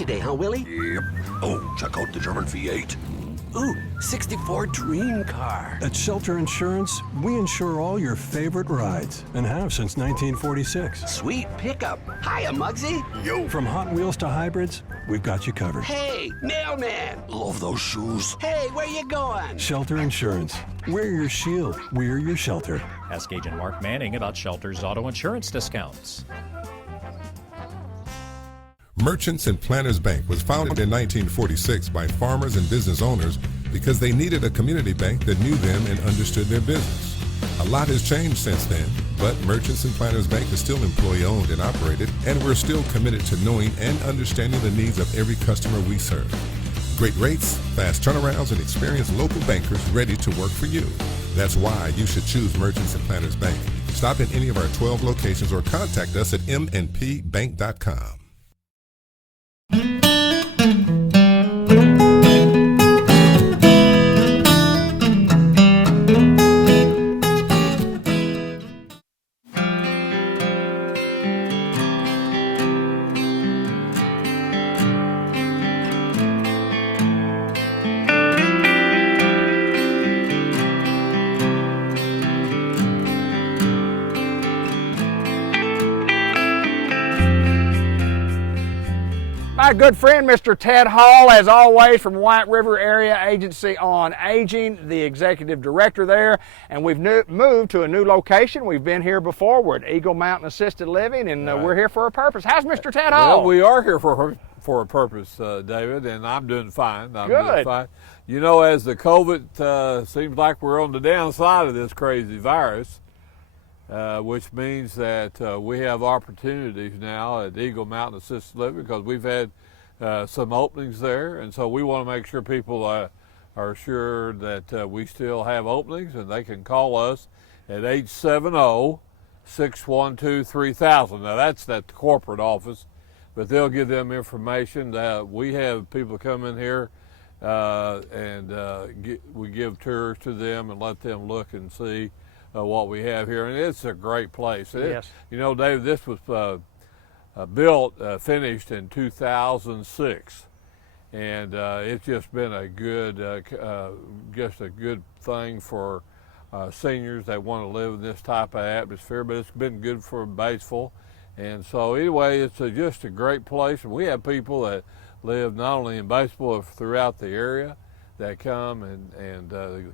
today, huh, Willie? Yep. Oh, check out the German V8. Ooh, 64 dream car. At Shelter Insurance, we insure all your favorite rides and have since 1946. Sweet pickup. Hiya, Muggsy. Yo. From Hot Wheels to hybrids, we've got you covered. Hey, mailman. Love those shoes. Hey, where you going? Shelter Insurance. We're your shield. We're your shelter. Ask Agent Mark Manning about Shelter's auto insurance discounts. Merchants and Planters Bank was founded in 1946 by farmers and business owners because they needed a community bank that knew them and understood their business. A lot has changed since then, but Merchants and Planters Bank is still employee-owned and operated, and we're still committed to knowing and understanding the needs of every customer we serve. Great rates, fast turnarounds, and experienced local bankers ready to work for you. That's why you should choose Merchants and Planters Bank. Stop in any of our 12 locations or contact us at mnpbank.com. My good friend, Mr. Ted Hall, as always, from White River Area Agency on Aging, the executive director there, and we've moved to a new location. We've been here before. We're at Eagle Mountain Assisted Living, and we're here for a purpose. How's Mr. Ted Hall? Well, we are here for a purpose, David, and I'm doing fine. Good. Fine. You know, as the COVID seems like we're on the downside of this crazy virus, which means that we have opportunities now at Eagle Mountain Assisted Living because we've had some openings there, and so we want to make sure people are sure that we still have openings, and they can call us at 870-612-3000. Now that's at the corporate office, but they'll give them information. We have people come in here and we give tours to them and let them look and see what we have here, and it's a great place. Yes. You know, Dave, this was finished in 2006, and it's just been a good, just a good thing for seniors that want to live in this type of atmosphere. But it's been good for Batesville, and so anyway, it's just a great place. And we have people that live not only in Batesville but throughout the area that come and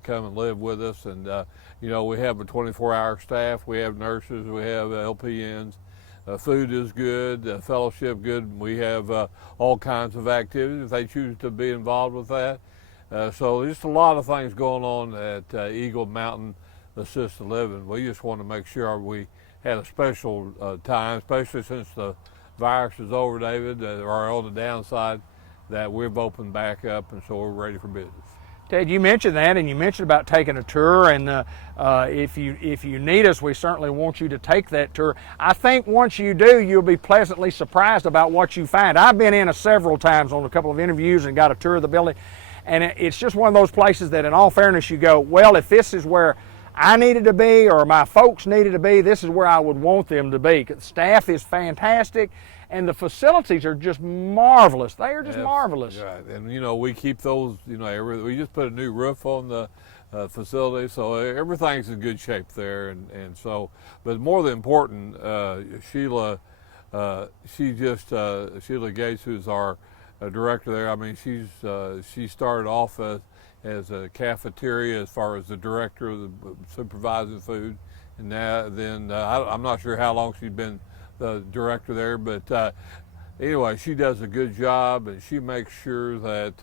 come and live with us. And you know, we have a 24-hour staff. We have nurses. We have LPNs. Food is good. Fellowship good. We have all kinds of activities if they choose to be involved with that. So just a lot of things going on at Eagle Mountain Assisted Living. We just want to make sure we had a special time, especially since the virus is over, David, or on the downside, that we've opened back up, and so we're ready for business. Ted, you mentioned that, and you mentioned about taking a tour, and if you need us, we certainly want you to take that tour. I think once you do, you'll be pleasantly surprised about what you find. I've been in several times on a couple of interviews and got a tour of the building, and it's just one of those places that, in all fairness, you go, well, if this is where I needed to be or my folks needed to be, this is where I would want them to be. The staff is fantastic, and the facilities are just marvelous. They are just marvelous. Right, and you know, we keep those. You know, we just put a new roof on the facility, so everything's in good shape there. And so, but more than important, Sheila Gates, who's our director there. I mean, she started off as a cafeteria as far as the director of the supervising food, and then I'm not sure how long she's been the director there, but anyway, she does a good job, and she makes sure that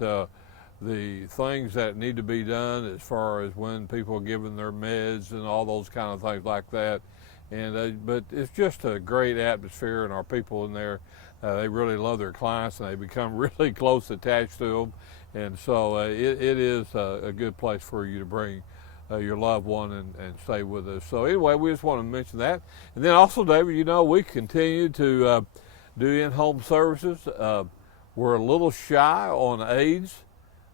the things that need to be done as far as when people are given their meds and all those kind of things like that. And but it's just a great atmosphere, and our people in there, they really love their clients, and they become really close attached to them. And so it is a good place for you to bring your loved one and stay with us. So anyway, we just want to mention that. And then also, David, you know, we continue to do in-home services. We're a little shy on aides,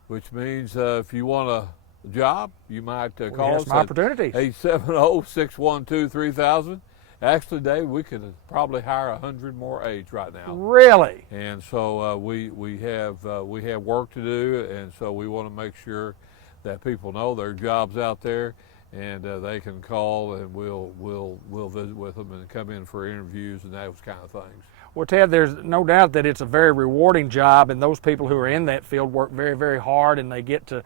which means if you want a job, you might call us at opportunities. 870-612-3000. Actually, Dave, we could probably hire 100 more aides right now. Really? And so we have work to do, and so we want to make sure that people know there are jobs out there, and they can call, and we'll visit with them and come in for interviews and those kind of things. Well, Ted, there's no doubt that it's a very rewarding job, and those people who are in that field work very, very hard, and they get to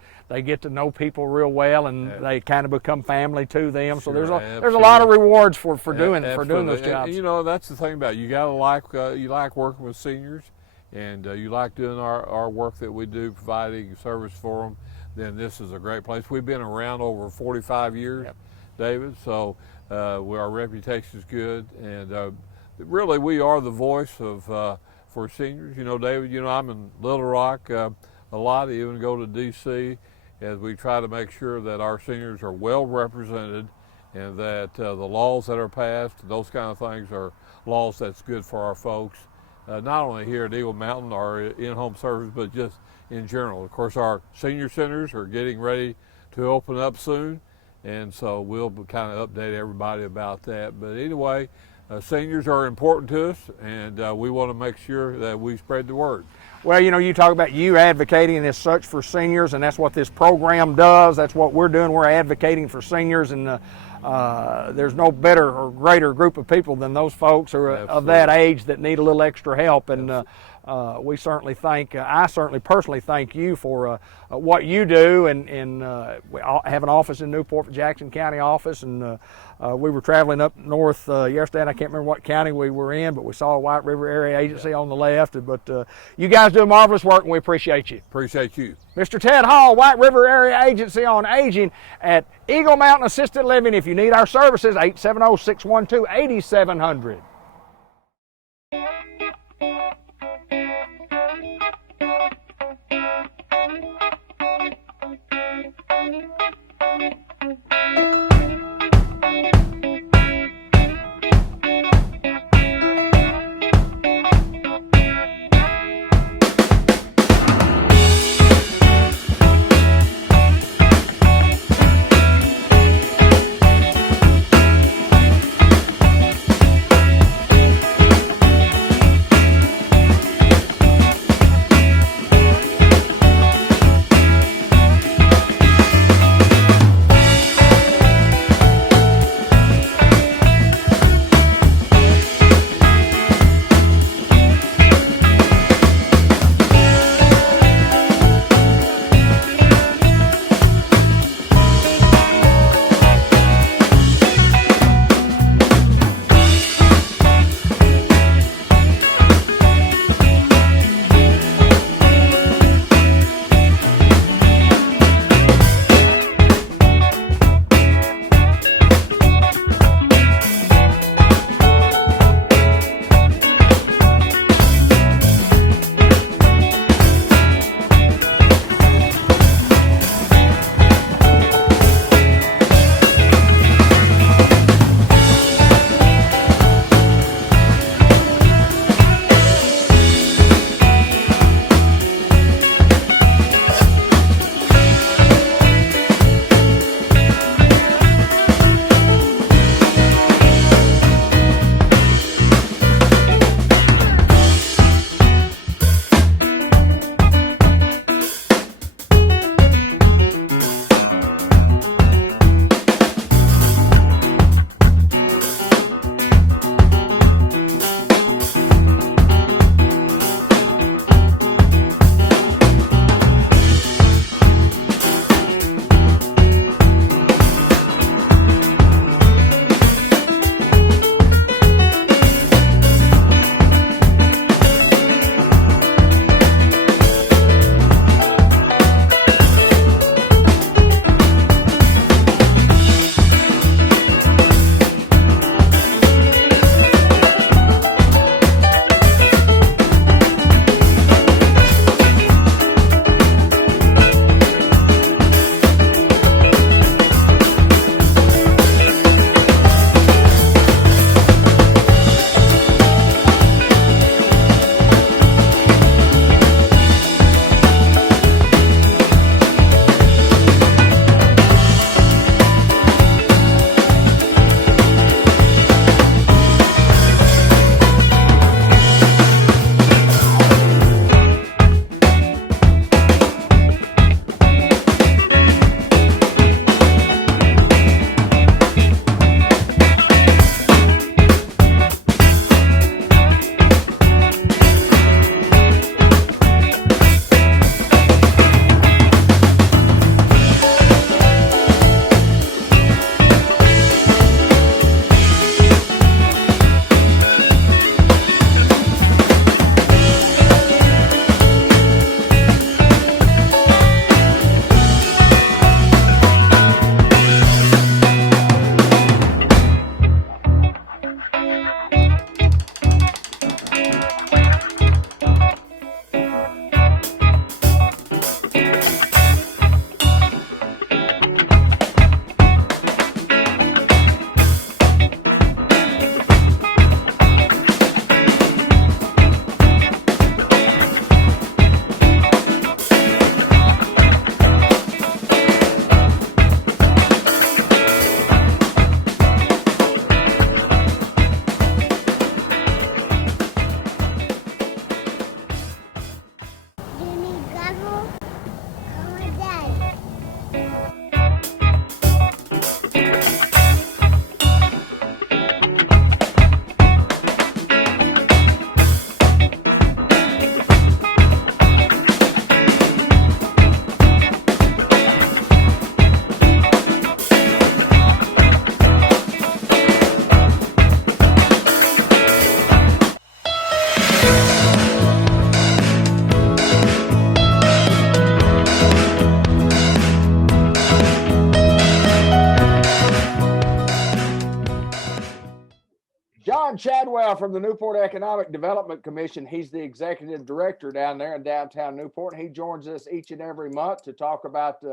know people real well, and they kind of become family to them. So Sure, there's a lot of rewards for doing those jobs. And, you know, that's the thing about it. You gotta you like working with seniors, and you like doing our work that we do, providing service for them. Then this is a great place. We've been around over 45 years, Yep. David. So our reputation is good, and really, we are the voice of for seniors. You know, David, you know, I'm in Little Rock a lot, even go to D.C., as we try to make sure that our seniors are well represented, and that the laws that are passed, those kind of things, are laws that's good for our folks, not only here at Eagle Mountain, our in-home service, but just in general. Of course, our senior centers are getting ready to open up soon, and so we'll kind of update everybody about that. But anyway, seniors are important to us, and we want to make sure that we spread the word. Well, you know, you talk about you advocating as such for seniors, and that's what this program does. That's what we're doing. We're advocating for seniors, and there's no better or greater group of people than those folks who are of that age that need a little extra help. And we certainly I certainly personally thank you for what you do, and we have an office in Newport, Jackson County office, and we were traveling up north yesterday, and I can't remember what county we were in, but we saw a White River Area Agency on the left. But you guys do marvelous work, and we appreciate you. Appreciate you. Mr. Ted Hall, White River Area Agency on Aging at Eagle Mountain Assisted Living. If you need our services, 870-612-8700. John Chadwell from the Newport Economic Development Commission. He's the executive director down there in downtown Newport. He joins us each and every month to talk about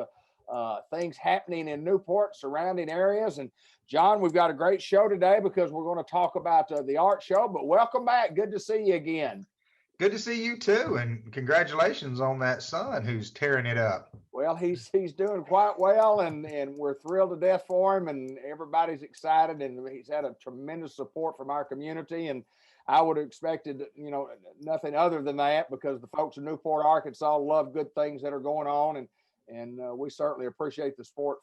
things happening in Newport, surrounding areas. And John, we've got a great show today because we're going to talk about the art show. But welcome back. Good to see you again. Good to see you too, and congratulations on that son who's tearing it up. Well, he's doing quite well, and we're thrilled to death for him, and everybody's excited, and he's had a tremendous support from our community, and I would have expected, nothing other than that, because the folks in Newport, Arkansas love good things that are going on, and we certainly appreciate the support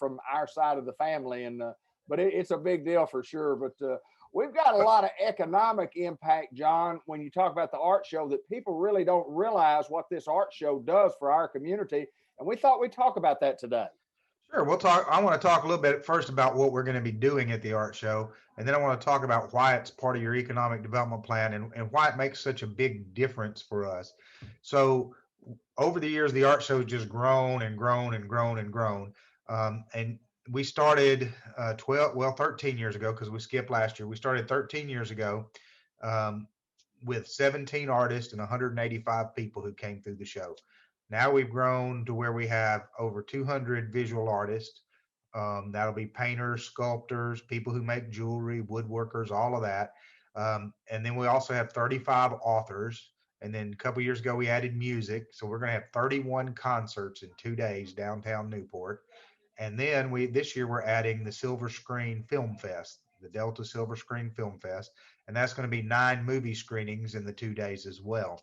from our side of the family, and but it's a big deal for sure. But we've got a lot of economic impact, John, when you talk about the art show, that people really don't realize what this art show does for our community. And we thought we'd talk about that today. Sure, we'll talk. I want to talk a little bit first about what we're going to be doing at the art show. And then I want to talk about why it's part of your economic development plan and why it makes such a big difference for us. So over the years, the art show has just grown and grown and grown and grown. And we started 13 years ago, because we skipped last year. We started 13 years ago with 17 artists and 185 people who came through the show. Now we've grown to where we have over 200 visual artists. That'll be painters, sculptors, people who make jewelry, woodworkers, all of that. And then we also have 35 authors. And then a couple years ago, we added music. So we're going to have 31 concerts in 2 days downtown Newport. And then this year we're adding the Silver Screen Film Fest, the Delta Silver Screen Film Fest, and that's going to be 9 movie screenings in the 2 days as well.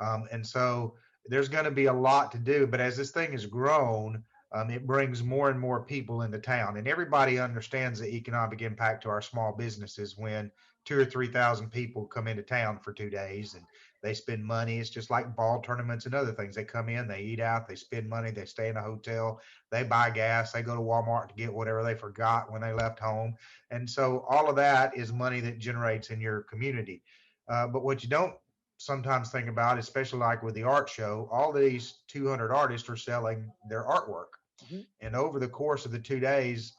And so there's going to be a lot to do, but as this thing has grown, it brings more and more people into town, and everybody understands the economic impact to our small businesses when 2,000 or 3,000 people come into town for 2 days and they spend money. It's just like ball tournaments and other things. They come in, they eat out, they spend money, they stay in a hotel, they buy gas, they go to Walmart to get whatever they forgot when they left home. And so all of that is money that generates in your community. But what you don't sometimes think about, especially like with the art show, all these 200 artists are selling their artwork. Mm-hmm. And over the course of the 2 days,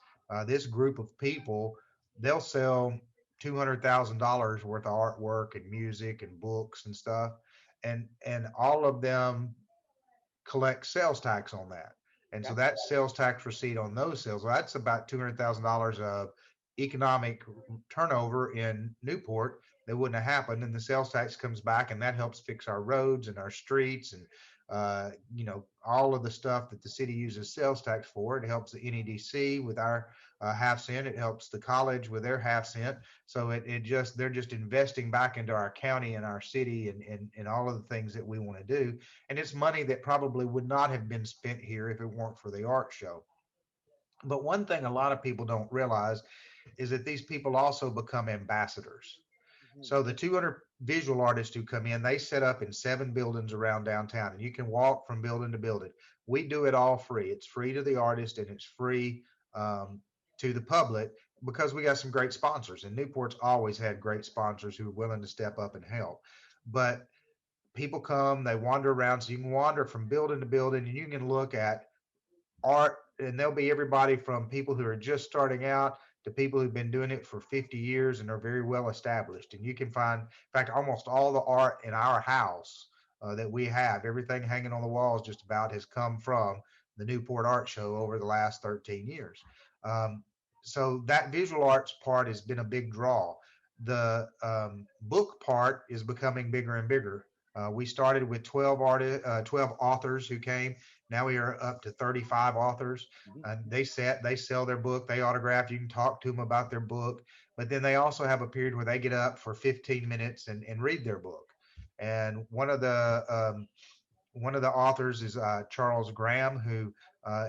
this group of people, they'll sell $200,000 worth of artwork and music and books and stuff, and all of them collect sales tax on that. And so that sales tax receipt on those sales, well, that's about $200,000 of economic turnover in Newport that wouldn't have happened. And the sales tax comes back, and that helps fix our roads and our streets and all of the stuff that the city uses sales tax for. It helps the NEDC with our half cent. It helps the college with their half cent. So they're just investing back into our county and our city and all of the things that we want to do. And it's money that probably would not have been spent here if it weren't for the art show. But one thing a lot of people don't realize is that these people also become ambassadors. So the 200 visual artists who come in, they set up in 7 buildings around downtown, and you can walk from building to building. We do it all free. It's free to the artist, and it's free to the public because we got some great sponsors. And Newport's always had great sponsors who are willing to step up and help. But people come, they wander around, so you can wander from building to building, and you can look at art, and there'll be everybody from people who are just starting out to people who've been doing it for 50 years and are very well established. And you can find, in fact, almost all the art in our house that we have, everything hanging on the walls just about, has come from the Newport Art Show over the last 13 years. So that visual arts part has been a big draw. The book part is becoming bigger and bigger. We started with 12 authors who came. Now we are up to 35 authors. And they sell their book, they autograph. You can talk to them about their book, but then they also have a period where they get up for 15 minutes and read their book. And one of the authors is Charles Graham, who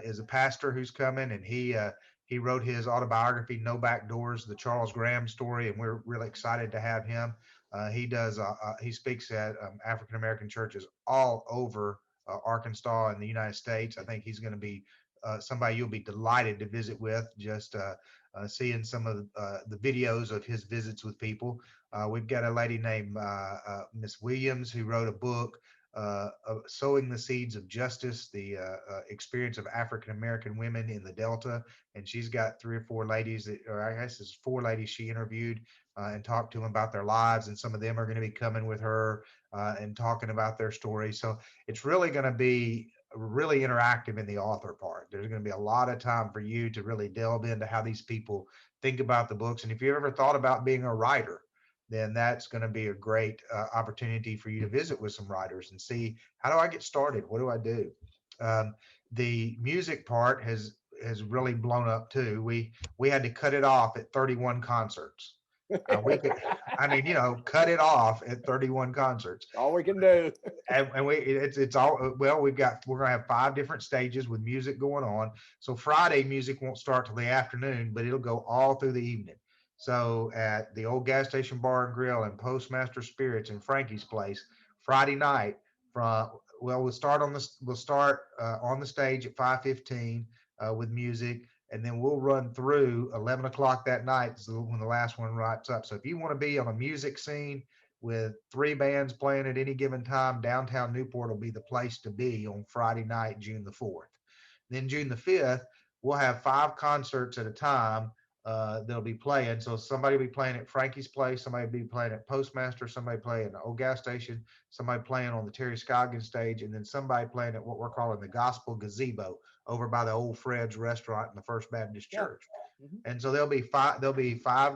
is a pastor who's coming, and he wrote his autobiography, No Back Doors, the Charles Graham story, and we're really excited to have him. He speaks at African American churches all over Arkansas and the United States. I think he's going to be somebody you'll be delighted to visit with, just seeing some of the videos of his visits with people. We've got a lady named Miss Williams who wrote a book sowing the seeds of justice, the experience of African American women in the Delta. And she's got three or four ladies, or I guess it's four ladies she interviewed and talked to them about their lives. And some of them are going to be coming with her and talking about their stories. So it's really going to be really interactive in the author part. There's going to be a lot of time for you to really delve into how these people think about the books. And if you ever thought about being a writer, then that's going to be a great opportunity for you to visit with some writers and see, how do I get started? What do I do? Um, the music part has really blown up too. We had to cut it off at 31 concerts. We could, I mean, cut it off at 31 concerts. All we can do. And it's all, well, we're gonna have 5 different stages with music going on. So Friday music won't start till the afternoon, but it'll go all through the evening. So at the old gas station bar and grill and Postmaster Spirits and Frankie's Place, Friday night from, well, we'll start on the stage at 5:15 with music, and then we'll run through 11 o'clock that night is when the last one wraps up. So if you want to be on a music scene with 3 bands playing at any given time, downtown Newport will be the place to be on Friday night, June the 4th. Then June the 5th, we'll have 5 concerts at a time that'll be playing. So somebody will be playing at Frankie's Place, somebody will be playing at Postmaster, somebody playing the old gas station, somebody playing on the Terry Scoggins stage, and then somebody playing at what we're calling the Gospel Gazebo over by the old Fred's restaurant in the First Baptist Church. And so there'll be 5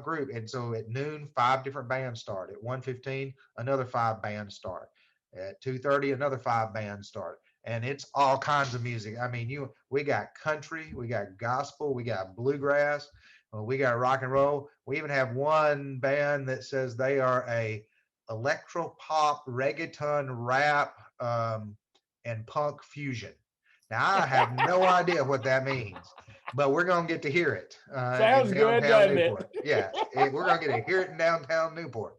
group. And so at noon, 5 different bands start. At 1:15, another 5 bands start. At 2:30, another 5 bands start. And it's all kinds of music. I mean, we got country, we got gospel, we got bluegrass, we got rock and roll. We even have one band that says they are a electro pop, reggaeton, rap, and punk fusion. Now I have no idea what that means, but we're gonna get to hear it. Sounds good, doesn't Newport. it? Yeah, we're gonna get to hear it in downtown Newport.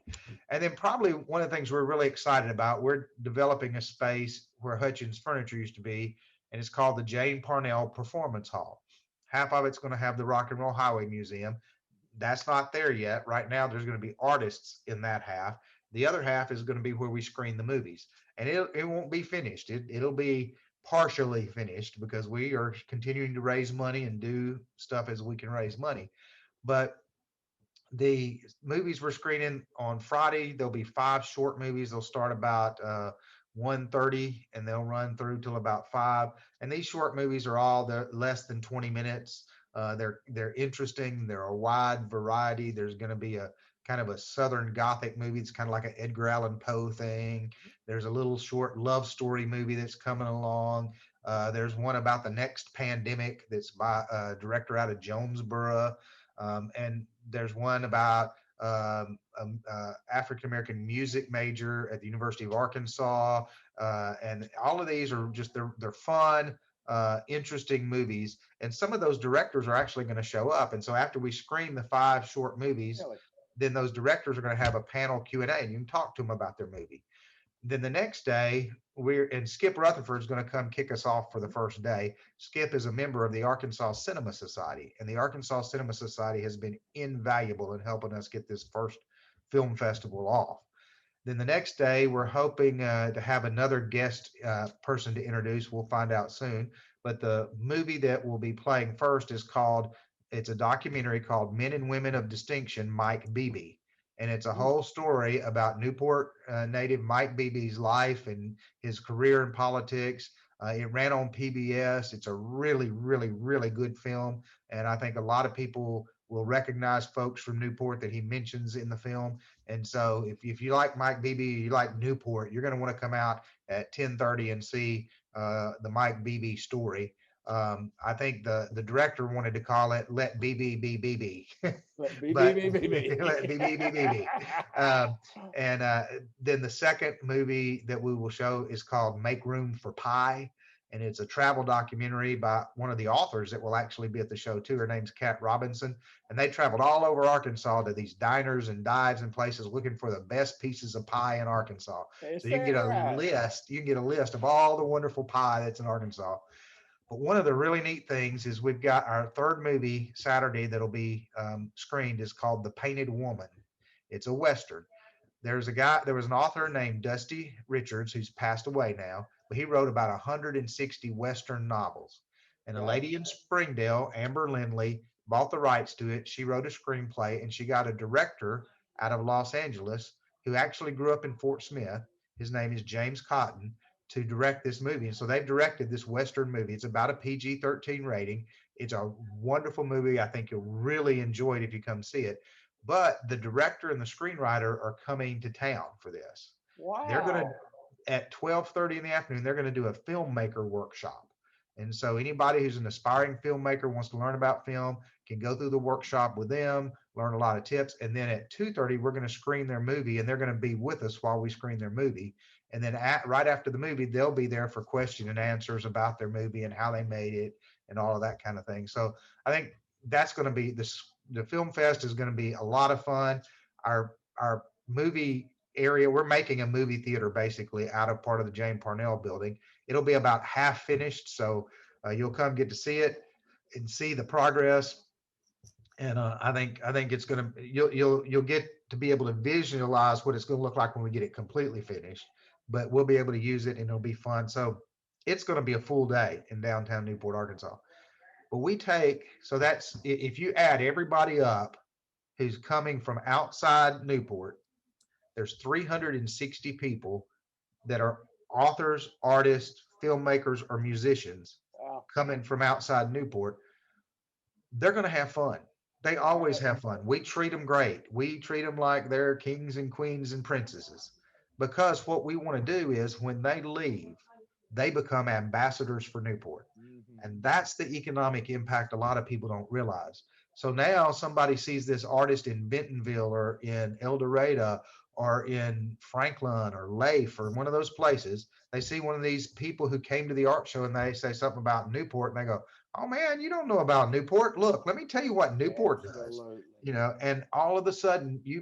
And then probably one of the things we're really excited about, we're developing a space where Hutchins Furniture used to be, and it's called the Jane Parnell Performance Hall. Half of it's going to have the Rock and Roll Highway Museum. That's not there yet. Right now, there's going to be artists in that half. The other half is going to be where we screen the movies, and it won't be finished. It'll be partially finished because we are continuing to raise money and do stuff as we can raise money. But the movies we're screening on Friday, there'll be 5 short movies. They'll start about 1:30 and they'll run through till about 5. And these short movies are all less than 20 minutes. They're interesting. They're a wide variety. There's going to be a kind of a Southern Gothic movie. It's kind of like an Edgar Allan Poe thing. There's a little short love story movie that's coming along. There's one about the next pandemic that's by a director out of Jonesboro. And there's one about African American music major at the University of Arkansas, and all of these are just they're fun, interesting movies. And some of those directors are actually going to show up. And so after we screen the 5 short movies, then those directors are going to have a panel Q&A, and you can talk to them about their movie. Then the next day, Skip Rutherford is going to come kick us off for the first day. Skip is a member of the Arkansas Cinema Society, and the Arkansas Cinema Society has been invaluable in helping us get this first film festival off. Then the next day, we're hoping to have another guest person to introduce. We'll find out soon. But the movie that will be playing first it's a documentary called Men and Women of Distinction, Mike Beebe. And it's a whole story about Newport native Mike Beebe's life and his career in politics. It ran on PBS. It's a really, really, really good film. And I think a lot of people will recognize folks from Newport that he mentions in the film. And so if you like Mike Beebe, you like Newport, you're going to want to come out at 10:30 and see the Mike Beebe story. I think the director wanted to call it "Let BB be BB." Let BB be BB. Let BB be BB. And then the second movie that we will show is called "Make Room for Pie," and it's a travel documentary by one of the authors that will actually be at the show too. Her name's Kat Robinson, and they traveled all over Arkansas to these diners and dives and places looking for the best pieces of pie in Arkansas. So you can get a list. You can get a list of all the wonderful pie that's in Arkansas. But one of the really neat things is we've got our third movie Saturday that'll be screened is called The Painted Woman. It's a Western. There was an author named Dusty Richards who's passed away now, but he wrote about 160 Western novels. And a lady in Springdale, Amber Lindley, bought the rights to it. She wrote a screenplay, and she got a director out of Los Angeles who actually grew up in Fort Smith. His name is James Cotton, to direct this movie. And so they've directed this Western movie. It's about a PG-13 rating. It's a wonderful movie. I think you'll really enjoy it if you come see it. But the director and the screenwriter are coming to town for this. They're going to, Wow. at 12:30 in the afternoon, they're going to do a filmmaker workshop. And so anybody who's an aspiring filmmaker wants to learn about film can go through the workshop with them, learn a lot of tips. And then at 2:30, we're going to screen their movie, and they're going to be with us while we screen their movie. And then right after the movie, they'll be there for question and answers about their movie and how they made it and all of that kind of thing. So I think that's going to be this. The film fest is going to be a lot of fun. Our movie area, we're making a movie theater basically out of part of the Jane Parnell building. It'll be about half finished, so you'll come get to see it and see the progress. And I think it's gonna you'll get to be able to visualize what it's going to look like when we get it completely finished. But we'll be able to use it, and it'll be fun. So it's going to be a full day in downtown Newport, Arkansas. But we take, so that's, if you add everybody up who's coming from outside Newport, there's 360 people that are authors, artists, filmmakers, or musicians Wow. coming from outside Newport. They're going to have fun. They always have fun. We treat them great. We treat them like they're kings and queens and princesses, because what we want to do is when they leave, they become ambassadors for Newport. And that's the economic impact a lot of people don't realize. So now somebody sees this artist in Bentonville or in El Dorado or in Franklin or Leif or one of those places. They see one of these people who came to the art show and they say something about Newport, and they go, "Oh man, you don't know about Newport. Look, let me tell you what Newport does." Absolutely. And all of a sudden you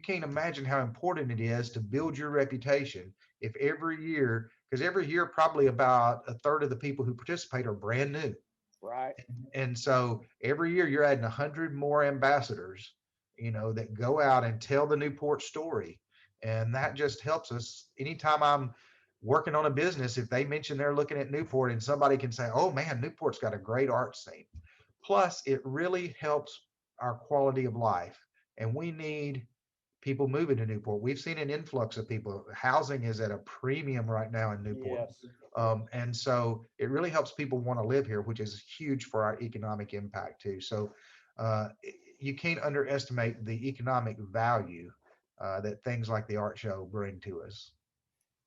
can't imagine how important it is to build your reputation if every year, because every year probably about a third of the people who participate are brand new. Right. And so every year you're adding 100 more ambassadors, that go out and tell the Newport story. And that just helps us. Anytime I'm working on a business, if they mention they're looking at Newport, and somebody can say, "Oh man, Newport's got a great art scene." Plus, it really helps our quality of life. And we need people moving to Newport. We've seen an influx of people. Housing is at a premium right now in Newport. Yes. And so it really helps people want to live here, which is huge for our economic impact too. So uh, you can't underestimate the economic value that things like the art show bring to us.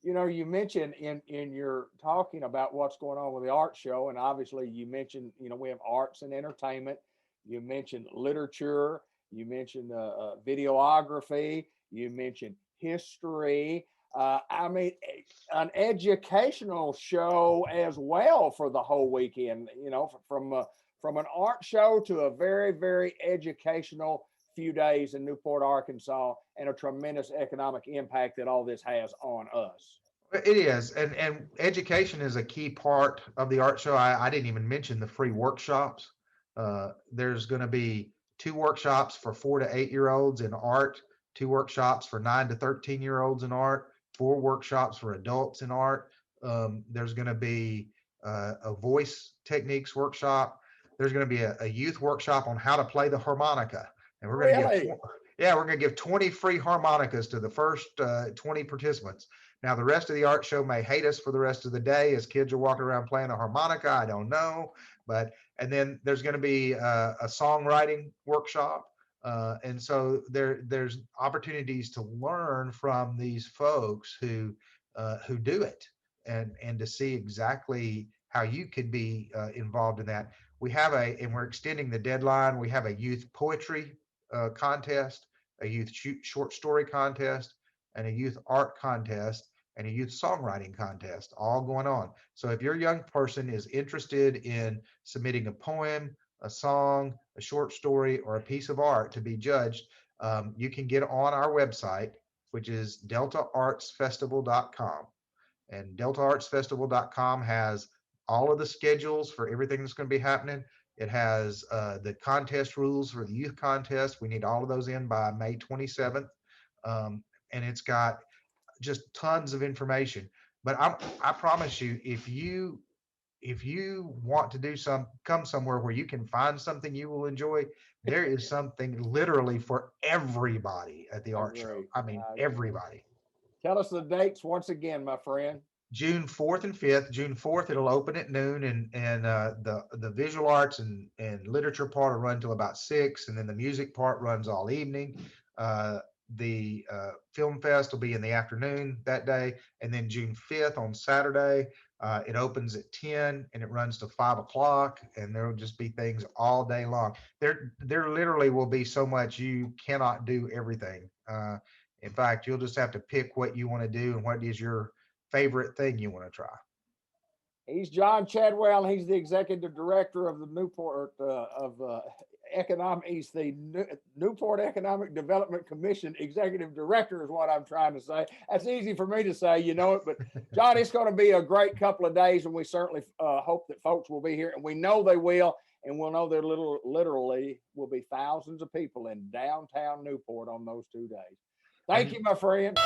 You mentioned in your talking about what's going on with the art show, and obviously you mentioned, we have arts and entertainment. You mentioned literature. You mentioned videography. You mentioned history. I mean, an educational show as well for the whole weekend. From an art show to a very, very educational few days in Newport, Arkansas, and a tremendous economic impact that all this has on us. It is, and education is a key part of the art show. I didn't even mention the free workshops. There's going to be 2 workshops for 4 to 8 year olds in art, 2 workshops for 9 to 13 year olds in art, 4 workshops for adults in art. There's going to be a voice techniques workshop. There's going to be a youth workshop on how to play the harmonica, and we're going to Really? we're going to give 20 free harmonicas to the first 20 participants. Now, the rest of the art show may hate us for the rest of the day as kids are walking around playing a harmonica. I don't know. And then there's going to be a songwriting workshop. And so there's opportunities to learn from these folks who do it, and to see exactly how you could be involved in that. And we're extending the deadline. We have a youth poetry contest, a youth short story contest, and a youth art contest, and a youth songwriting contest, all going on. So if your young person is interested in submitting a poem, a song, a short story, or a piece of art to be judged, you can get on our website, which is deltaartsfestival.com. And deltaartsfestival.com has all of the schedules for everything that's going to be happening. It has the contest rules for the youth contest. We need all of those in by May 27th. and it's got just tons of information. But I promise you, if you want to come somewhere where you can find something you will enjoy, there is something literally for everybody at the art show. Agree. I mean, I agree. everybody. Tell us the dates once again, my friend. June 4th and 5th. June 4th, it'll open at noon, and the visual arts and literature part will run till about 6, and then the music part runs all evening. The film fest will be in the afternoon that day, and then June 5th on Saturday, it opens at 10 and it runs to 5 o'clock, and there will just be things all day long. There literally will be so much you cannot do everything. In fact, you'll just have to pick what you want to do and what is your favorite thing you want to try. He's John Chadwell. He's the executive director of the Newport He's the Newport Economic Development Commission executive director, is what I'm trying to say. That's easy for me to say, you know it. But John, it's going to be a great couple of days, and we certainly hope that folks will be here, and we know they will. And we'll know there literally will be thousands of people in downtown Newport on those 2 days. Thank you, my friend.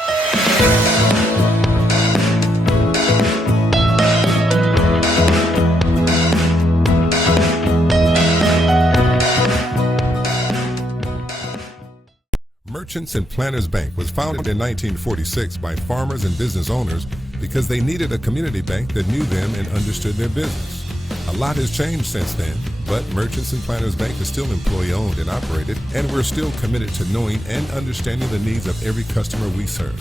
Merchants and Planners Bank was founded in 1946 by farmers and business owners because they needed a community bank that knew them and understood their business. A lot has changed since then, but Merchants and Planners Bank is still employee-owned and operated, and we're still committed to knowing and understanding the needs of every customer we serve.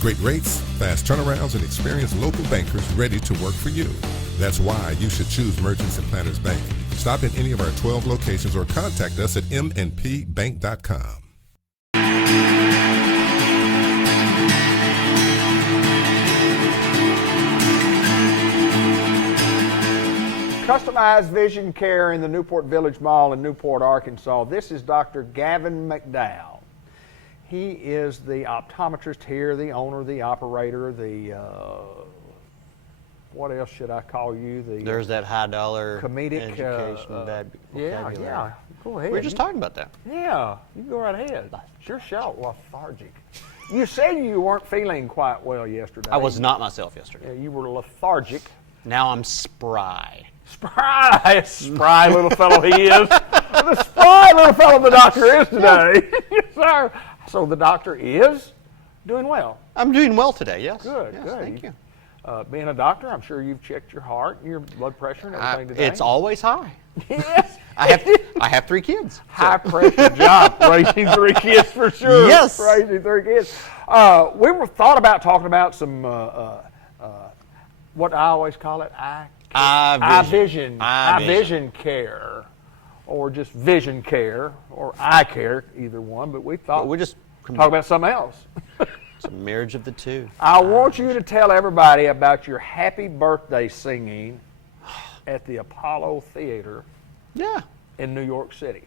Great rates, fast turnarounds, and experienced local bankers ready to work for you. That's why you should choose Merchants and Planners Bank. Stop in any of our 12 locations or contact us at mnpbank.com. Customized vision care in the Newport Village Mall in Newport, Arkansas. This is Dr. Gavin McDowell. He is the optometrist here, the owner, the operator, the, what else should I call you? There's that high dollar comedic education vocabulary. Yeah, go ahead. We were just talking about that. Yeah, you go right ahead. Sure shout, lethargic. You said you weren't feeling quite well yesterday. I was not myself yesterday. Yeah, you were lethargic. Now I'm spry. Spry little fellow he is. The spry little fellow the doctor is today. Yes, sir. So the doctor is doing well. I'm doing well today, yes. Good, yes, good. Thank you. Being a doctor, I'm sure you've checked your heart and your blood pressure and everything today. It's always high. Yes. I have 3 kids. High pressure job, raising 3 kids for sure. Yes. Raising 3 kids. We were thought about talking about some, what I always call it, eye vision care, or just vision care, or eye care, either one. But we thought we'll just talk about something else. It's a marriage of the two. I want you to tell everybody about your happy birthday singing at the Apollo Theater. Yeah. In New York City.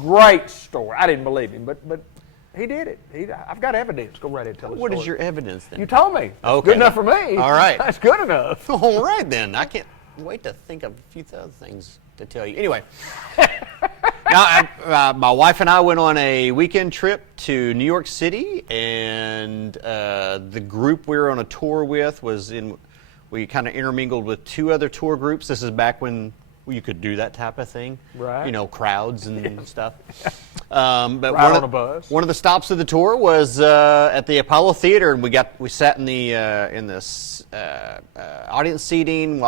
Great story. I didn't believe him, but he did it. I've got evidence. Go right ahead and tell us. What is your evidence then? You told me. Okay. Good enough for me. All right. That's good enough. All right then. I can't wait to think of a few other things to tell you. Anyway. Now, my wife and I went on a weekend trip to New York City, and the group we were on a tour with we kind of intermingled with 2 other tour groups. This is back when you could do that type of thing, right? You know, crowds and stuff. But on a bus. One of the stops of the tour was at the Apollo Theater, and we sat in the audience seating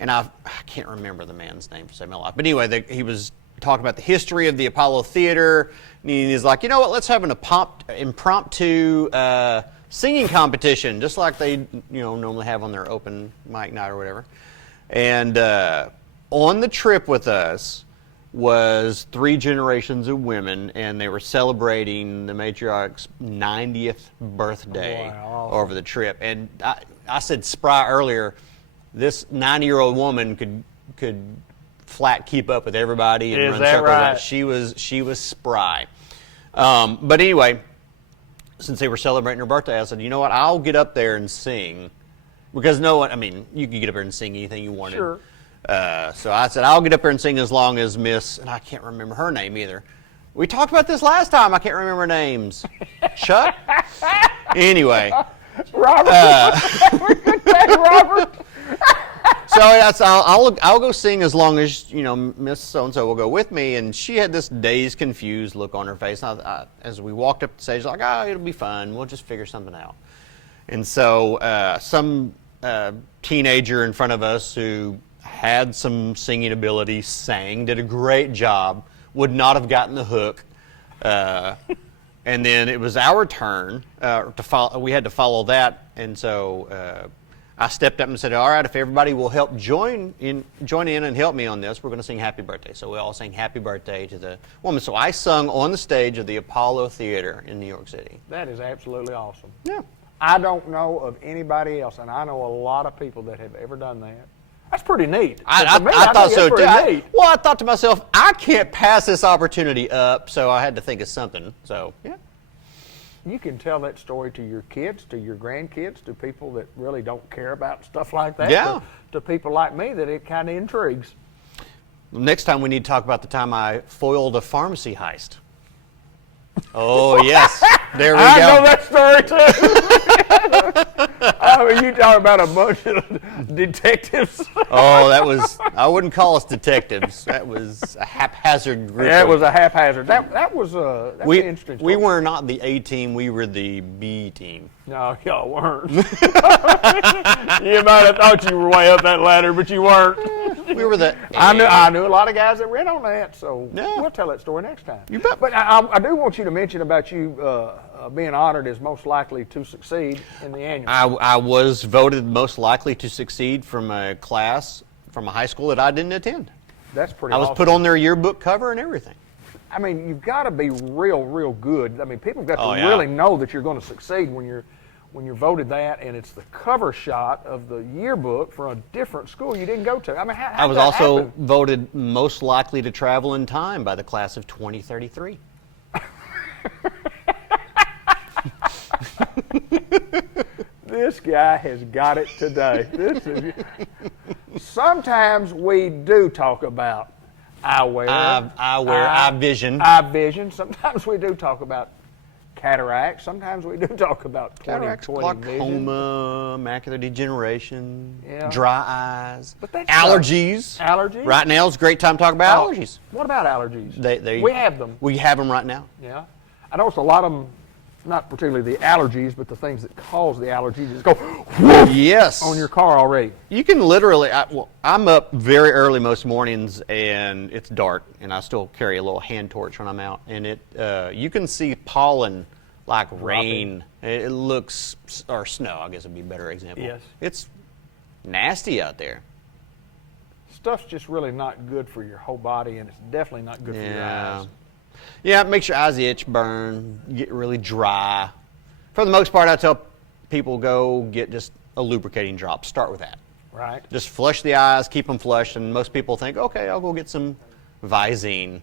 and I can't remember the man's name for save my life, but anyway, he was talking about the history of the Apollo Theater, and he's like, you know what? Let's have an impromptu singing competition, just like they normally have on their open mic night or whatever, and. On the trip with us was 3 generations of women, and they were celebrating the matriarch's 90th birthday over the trip. And I said spry earlier. This 90-year-old woman could flat keep up with everybody and run circles. Right? She was spry. But anyway, since they were celebrating her birthday, I said, you know what? I'll get up there and sing, because you could get up there and sing anything you wanted. Sure. So I said, I'll get up there and sing as long as Miss, and I can't remember her name either, We talked about this last time. I can't remember names. Chuck? Anyway. Robert. Robert. So that's I'll go sing as long as Miss So and So will go with me. And she had this dazed, confused look on her face. As we walked up the stage, like, it'll be fun. We'll just figure something out. And so some teenager in front of us who had some singing ability sang, did a great job, would not have gotten the hook. And then it was our turn to follow. We had to follow that, and so I stepped up and said, "All right, if everybody will help join in and help me on this, we're going to sing Happy Birthday." So we all sang Happy Birthday to the woman. So I sung on the stage of the Apollo Theater in New York City. That is absolutely awesome. Yeah. I don't know of anybody else, and I know a lot of people that have ever done that. That's pretty neat. I thought so too. I thought to myself, I can't pass this opportunity up, so I had to think of something. So, yeah. You can tell that story to your kids, to your grandkids, to people that really don't care about stuff like that. Yeah. To people like me that it kind of intrigues. Next time we need to talk about the time I foiled a pharmacy heist. Oh, yes. There we go. I know that story, too. You talk about a bunch of detectives. I wouldn't call us detectives. That was a haphazard group. Yeah, it was a haphazard. That was an interesting story. We were not the A team. We were the B team. No, y'all weren't. You might have thought you were way up that ladder, but you weren't. We were the. I knew a lot of guys that were in on that, so yeah. We'll tell that story next time. You bet. But I do want you to mention about you being honored as most likely to succeed in the annual. I was voted most likely to succeed from a class from a high school that I didn't attend. That's pretty. I was put on their yearbook cover and everything. I mean, you've got to be real good. I mean, people have got to really know that you're going to succeed when you're voted that, and it's the cover shot of the yearbook for a different school you didn't go to. I mean, how I was also voted most likely to travel in time by the class of 2033. This guy has got it today. Sometimes we do talk about eye vision. Sometimes we do talk about cataracts. Sometimes we do talk about cataracts, 20/20 glaucoma, macular degeneration, yeah. dry eyes, but that's allergies. Allergies. Right now is a great time to talk about allergies. What about allergies? We have them. We have them right now. Yeah, I know it's a lot of them. Not particularly the allergies, but the things that cause the allergies just go whoosh, yes on your car already. You can literally. I'm up very early most mornings, and it's dark, and I still carry a little hand torch when I'm out, and you can see pollen like rain. It looks, or snow, I guess would be a better example. Yes, it's nasty out there. Stuff's just really not good for your whole body, and it's definitely not good for your eyes. Yeah, it makes your eyes itch, burn, get really dry. For the most part, I tell people go get just a lubricating drop. Start with that. Right. Just flush the eyes, keep them flushed, and most people think, okay, I'll go get some Visine.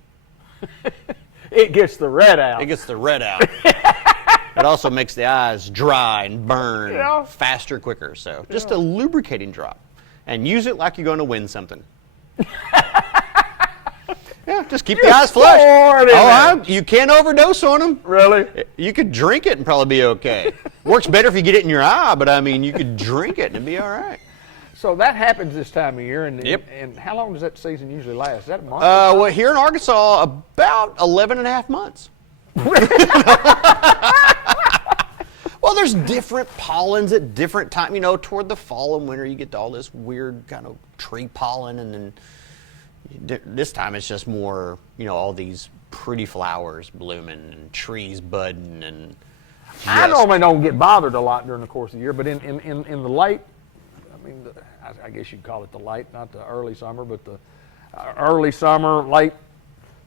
It gets the red out. It gets the red out. It also makes the eyes dry and burn faster, quicker. So just a lubricating drop. And use it like you're going to win something. Yeah, just keep the eyes flushed. You can't overdose on them. Really? You could drink it and probably be okay. Works better if you get it in your eye, but I mean, you could drink it and it'd be all right. So that happens this time of year, and yep. And how long does that season usually last? Is that a month? Well, here in Arkansas, about 11 and a half months. Well, there's different pollens at different times. Toward the fall and winter, you get all this weird kind of tree pollen, and then this time it's just more, all these pretty flowers blooming and trees budding, and I normally don't get bothered a lot during the course of the year, but in the late, I guess you'd call it the late, not the early summer, but the early summer, late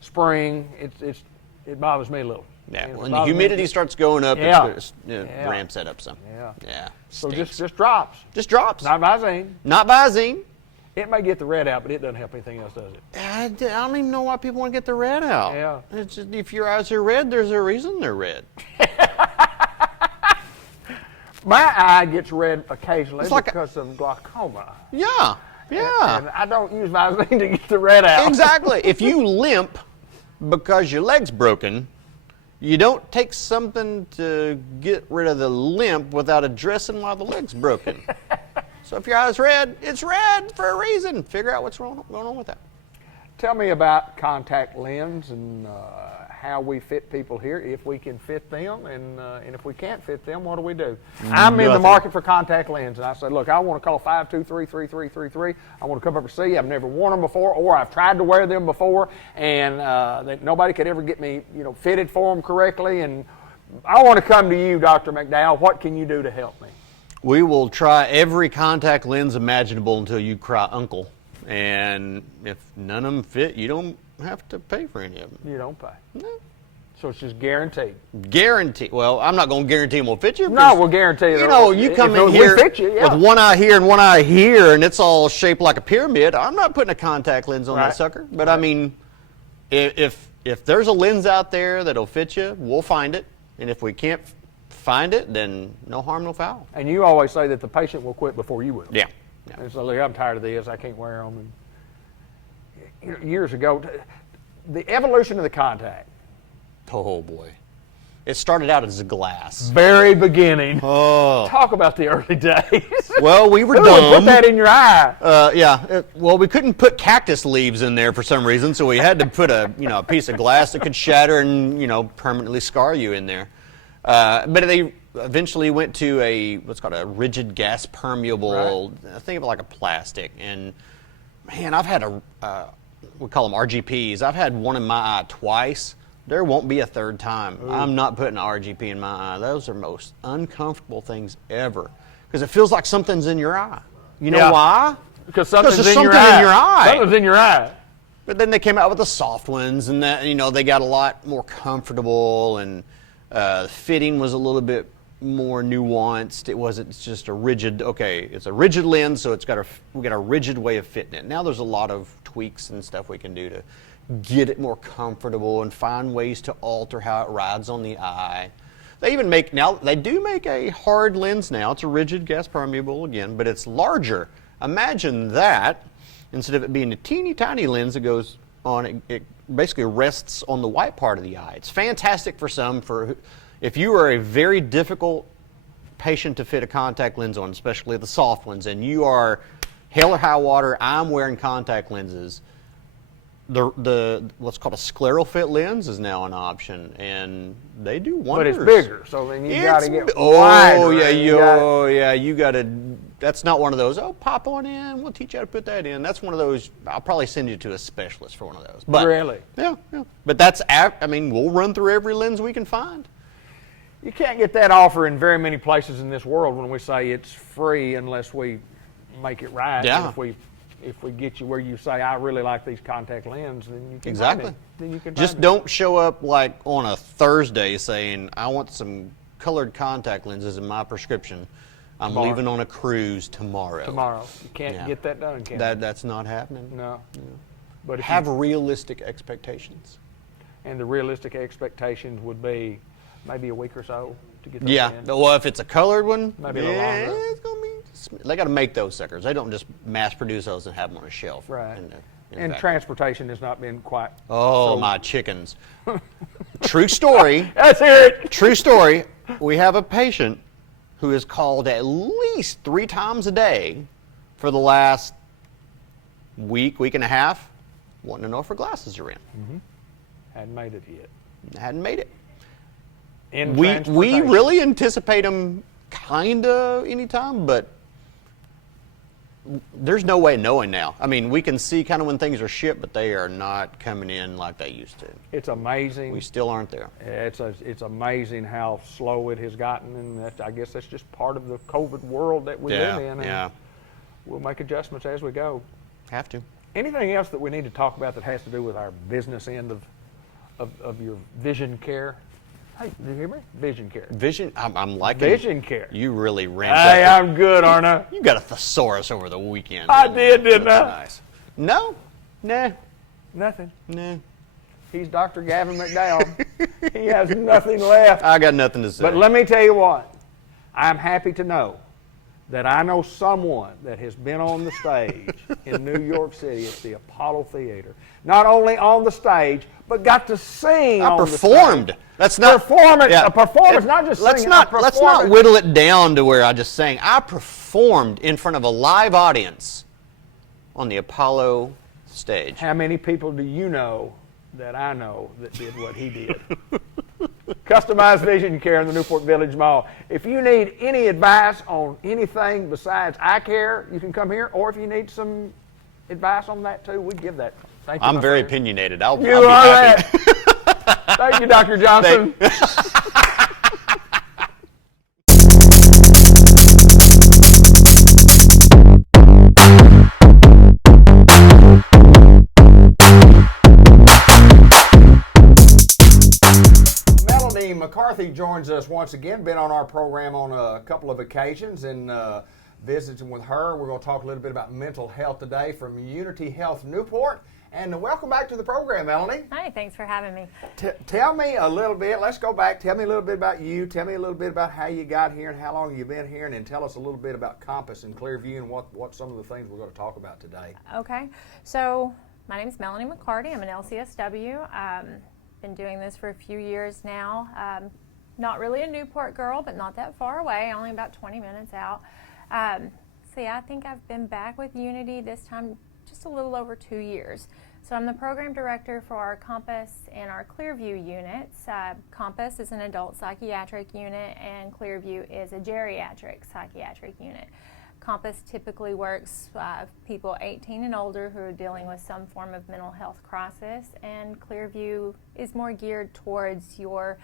spring, it bothers me a little. Yeah, when the humidity starts going up, it ramps that up some. Yeah. So just drops. Just drops. Not Visine. Not Visine. It may get the red out, but it doesn't help anything else, does it? I don't even know why people want to get the red out. Yeah. It's just, if your eyes are red, there's a reason they're red. My eye gets red occasionally because of glaucoma. Yeah. And I don't use Visine to get the red out. Exactly. If you limp, because your leg's broken, you don't take something to get rid of the limp without addressing why the leg's broken. So if your eye's red, it's red for a reason. Figure out what's going on with that. Tell me about contact lens and how we fit people here, if we can fit them, and if we can't fit them, what do we do? I'm in the market for contact lens, and I said, look, I want to call 523-3333. I want to come up and see you. I've never worn them before, or I've tried to wear them before, and nobody could ever get me, fitted for them correctly. And I want to come to you, Dr. McDowell. What can you do to help me? We will try every contact lens imaginable until you cry uncle. And if none of them fit, you don't have to pay for any of them. You don't pay. No. So it's just guaranteed. Guaranteed. Well, I'm not going to guarantee them will fit you. No, we'll guarantee it. You come in here with one eye here and one eye here, and it's all shaped like a pyramid. I'm not putting a contact lens on that sucker. But I mean, if there's a lens out there that'll fit you, we'll find it. And if we can't find it, then no harm, no foul. And you always say that the patient will quit before you will. Yeah. And so, look, I'm tired of this. I can't wear them. And, years ago, the evolution of the contact. Oh, boy. It started out as a glass. Very beginning. Oh. Talk about the early days. Well, we were Who dumb. would put that in your eye? Well, we couldn't put cactus leaves in there for some reason, so we had to put a piece of glass that could shatter and permanently scar you in there. But they eventually went to what's called a rigid gas permeable. Right. Think of it like a plastic. And man, I've had we call them RGPs. I've had one in my eye twice. There won't be a third time. Ooh. I'm not putting an RGP in my eye. Those are the most uncomfortable things ever because it feels like something's in your eye. You know why? Because something's in your eye. Something's in your eye. But then they came out with the soft ones, and that they got a lot more comfortable, and the fitting was a little bit more nuanced. It wasn't just a rigid. Okay, it's a rigid lens, so we got a rigid way of fitting it. Now there's a lot of tweaks and stuff we can do to get it more comfortable and find ways to alter how it rides on the eye. They do make a hard lens now. It's a rigid gas permeable again, but it's larger. Imagine that. Instead of it being a teeny tiny lens that goes on, it basically rests on the white part of the eye. It's fantastic for some. If you are a very difficult patient to fit a contact lens on, especially the soft ones, and you are hell or high water, I'm wearing contact lenses. The what's called a scleral fit lens is now an option, and they do wonders. But it's bigger, so then you got to get wider. You got to. That's not one of those. Oh, pop on in. We'll teach you how to put that in. That's one of those. I'll probably send you to a specialist for one of those. But, really? Yeah. But we'll run through every lens we can find. You can't get that offer in very many places in this world when we say it's free unless we make it right. Yeah. And if we get you where you say, I really like these contact lenses, then you can exactly. find it. Then you can just don't show up like on a Thursday saying, I want some colored contact lenses in my prescription. I'm leaving on a cruise tomorrow. You can't get that done, can you? That's not happening. No. But have realistic expectations. And the realistic expectations would be maybe a week or so to get those in. Well, if it's a colored one, maybe a little longer. It's going to be. They got to make those suckers. They don't just mass produce those and have them on a shelf. Right. And transportation has not been quite. Oh, my chickens. True story. Let's hear it. True story. We have a patient who is called at least 3 times a day for the last week and a half, wanting to know if her glasses are in. Mm-hmm. Hadn't made it yet. Hadn't made it. We really anticipate them kind of anytime, but there's no way of knowing now. I mean, we can see kind of when things are shipped, but they are not coming in like they used to. It's amazing. We still aren't there. It's amazing how slow it has gotten, and I guess that's just part of the COVID world that we live in. And we'll make adjustments as we go. Have to. Anything else that we need to talk about that has to do with our business end of your vision care? Hey, do you hear me? Vision care. Vision? I'm liking Vision care. You really ramped up. Hey, I'm good, aren't I? You got a thesaurus over the weekend. I did, didn't I? Nice. No. Nah. Nothing. Nah. He's Dr. Gavin McDowell. He has nothing left. I got nothing to say. But let me tell you what. I'm happy to know that I know someone that has been on the stage in New York City at the Apollo Theater. Not only on the stage, but got to sing on performed. the stage. That's not performance. yeah. A performance, not just let's singing. let's not whittle it down to where I just sang. I performed in front of a live audience on the Apollo stage. How many people do you know that I know that did what he did? Customized vision care in the Newport Village Mall. If you need any advice on anything besides eye care, you can come here. Or if you need some advice on that too, we give that. Thank you. I'm very opinionated. I'll be happy. That. Thank you, Dr. Johnson. McCarthy joins us once again. Been on our program on a couple of occasions and visiting with her. We're going to talk a little bit about mental health today from Unity Health Newport. And welcome back to the program, Melanie. Hi, thanks for having me. Tell me a little bit. Let's go back. Tell me a little bit about you. Tell me a little bit about how you got here and how long you've been here, and then tell us a little bit about Compass and Clearview and what some of the things we're going to talk about today. Okay. So my name is Melanie McCarty. I'm an LCSW. Been doing this for a few years now. Not really a Newport girl, but not that far away, only about 20 minutes out. So yeah, I think I've been back with Unity this time just a little over 2 years. So I'm the program director for our Compass and our Clearview units. Compass is an adult psychiatric unit and Clearview is a geriatric psychiatric unit. Compass typically works people 18 and older who are dealing with some form of mental health crisis, and Clearview is more geared towards your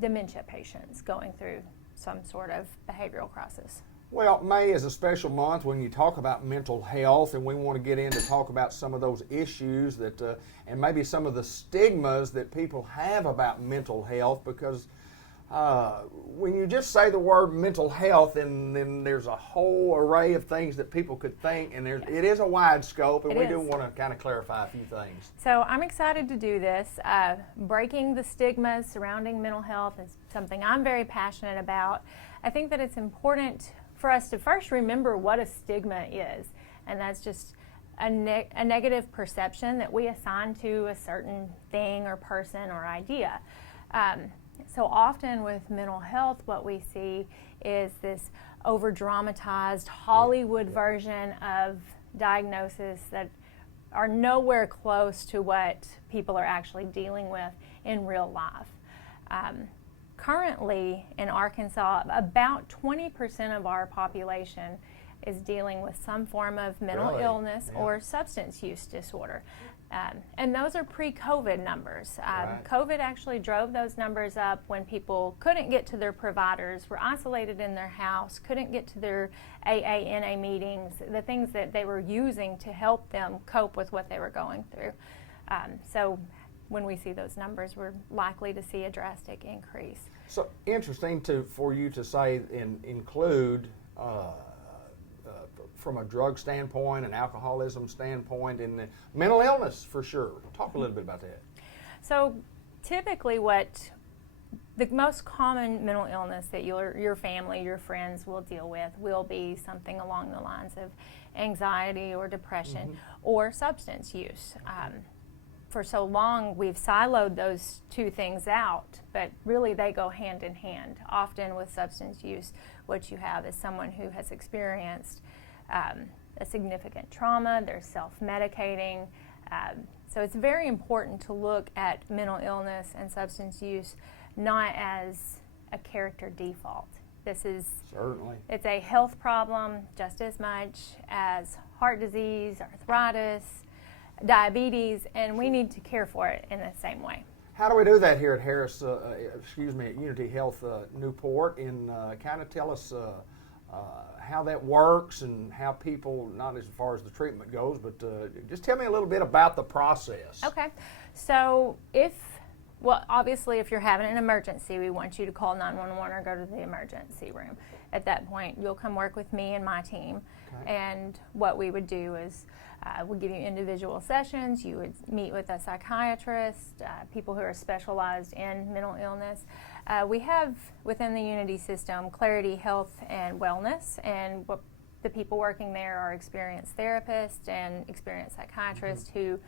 dementia patients going through some sort of behavioral crisis. Well, May is a special month when you talk about mental health, and we want to get in to talk about some of those issues that, and maybe some of the stigmas that people have about mental health, because when you just say the word mental health, and then there's a whole array of things that people could think, and it is a wide scope, and we do want to kind of clarify a few things. So I'm excited to do this. Breaking the stigmas surrounding mental health is something I'm very passionate about. I think that it's important for us to first remember what a stigma is, and that's just a negative perception that we assign to a certain thing or person or idea. So often with mental health, what we see is this over-dramatized Hollywood version of diagnoses that are nowhere close to what people are actually dealing with in real life. Currently in Arkansas, about 20% of our population is dealing with some form of mental illness or substance use disorder. And those are pre-COVID numbers. COVID actually drove those numbers up when people couldn't get to their providers, were isolated in their house, couldn't get to their AA/NA meetings, the things that they were using to help them cope with what they were going through. So when we see those numbers, we're likely to see a drastic increase. So interesting for you to say and include from a drug standpoint, an alcoholism standpoint, and mental illness for sure. Talk a little bit about that. So typically what the most common mental illness that your family, your friends will deal with will be something along the lines of anxiety or depression or substance use. For so long we've siloed those two things out, but really they go hand in hand. Often with substance use, what you have is someone who has experienced a significant trauma, they're self-medicating. So it's very important to look at mental illness and substance use not as a character default. This is it's a health problem just as much as heart disease, arthritis, diabetes, and we need to care for it in the same way. How do we do that here at at Unity Health Newport? And kind of tell us how that works and how people, not as far as the treatment goes, but just tell me a little bit about the process. Okay, so obviously if you're having an emergency, we want you to call 911 or go to the emergency room. At that point, you'll come work with me and my team. Okay. And what we would do is We'll give you individual sessions. You would meet with a psychiatrist, people who are specialized in mental illness. We have within the Unity system Clarity Health and Wellness, and the people working there are experienced therapists and experienced psychiatrists who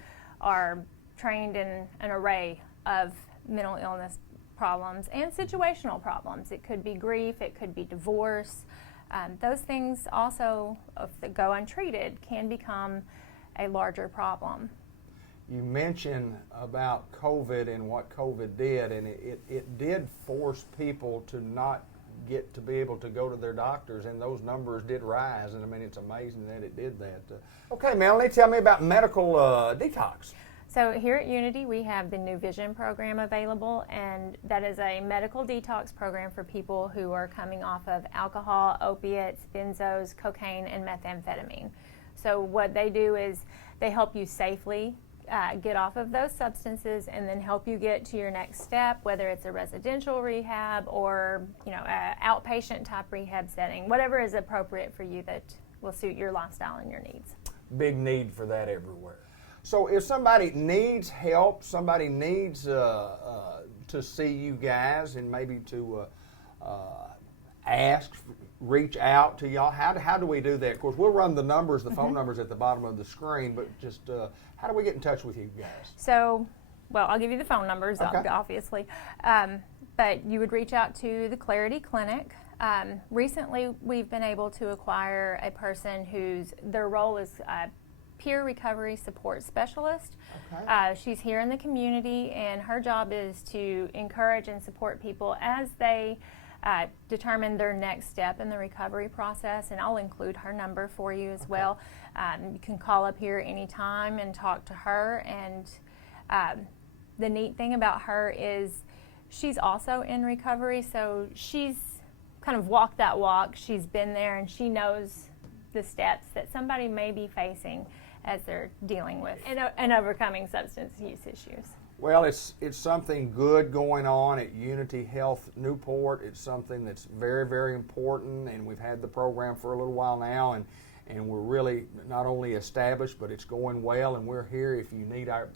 are trained in an array of mental illness problems and situational problems. It could be grief, it could be divorce. Those things also, if they go untreated, can become a larger problem. You mentioned about COVID and what COVID did, and it did force people to not get to be able to go to their doctors, and those numbers did rise, and I mean, it's amazing that it did that. Okay, Melanie, tell me about medical detox. So here at Unity, we have the New Vision program available, and that is a medical detox program for people who are coming off of alcohol, opiates, benzos, cocaine, and methamphetamine. So what they do is they help you safely get off of those substances and then help you get to your next step, whether it's a residential rehab or an outpatient type rehab setting, whatever is appropriate for you that will suit your lifestyle and your needs. Big need for that everywhere. So if somebody needs help, somebody needs to see you guys and maybe to reach out to y'all, how do we do that? Of course, we'll run the numbers, the phone numbers at the bottom of the screen, but just how do we get in touch with you guys? So, well, I'll give you the phone numbers, okay, obviously, but you would reach out to the Clarity Clinic. Recently, we've been able to acquire a person their role is peer recovery support specialist. Okay. She's here in the community, and her job is to encourage and support people as they determine their next step in the recovery process, and I'll include her number for you as well. You can call up here anytime and talk to her, and the neat thing about her is she's also in recovery, so she's kind of walked that walk. She's been there, and she knows the steps that somebody may be facing as they're dealing with and overcoming substance use issues. Well, it's something good going on at Unity Health Newport. It's something that's very, very important, and we've had the program for a little while now, and we're really not only established, but it's going well, and we're here if you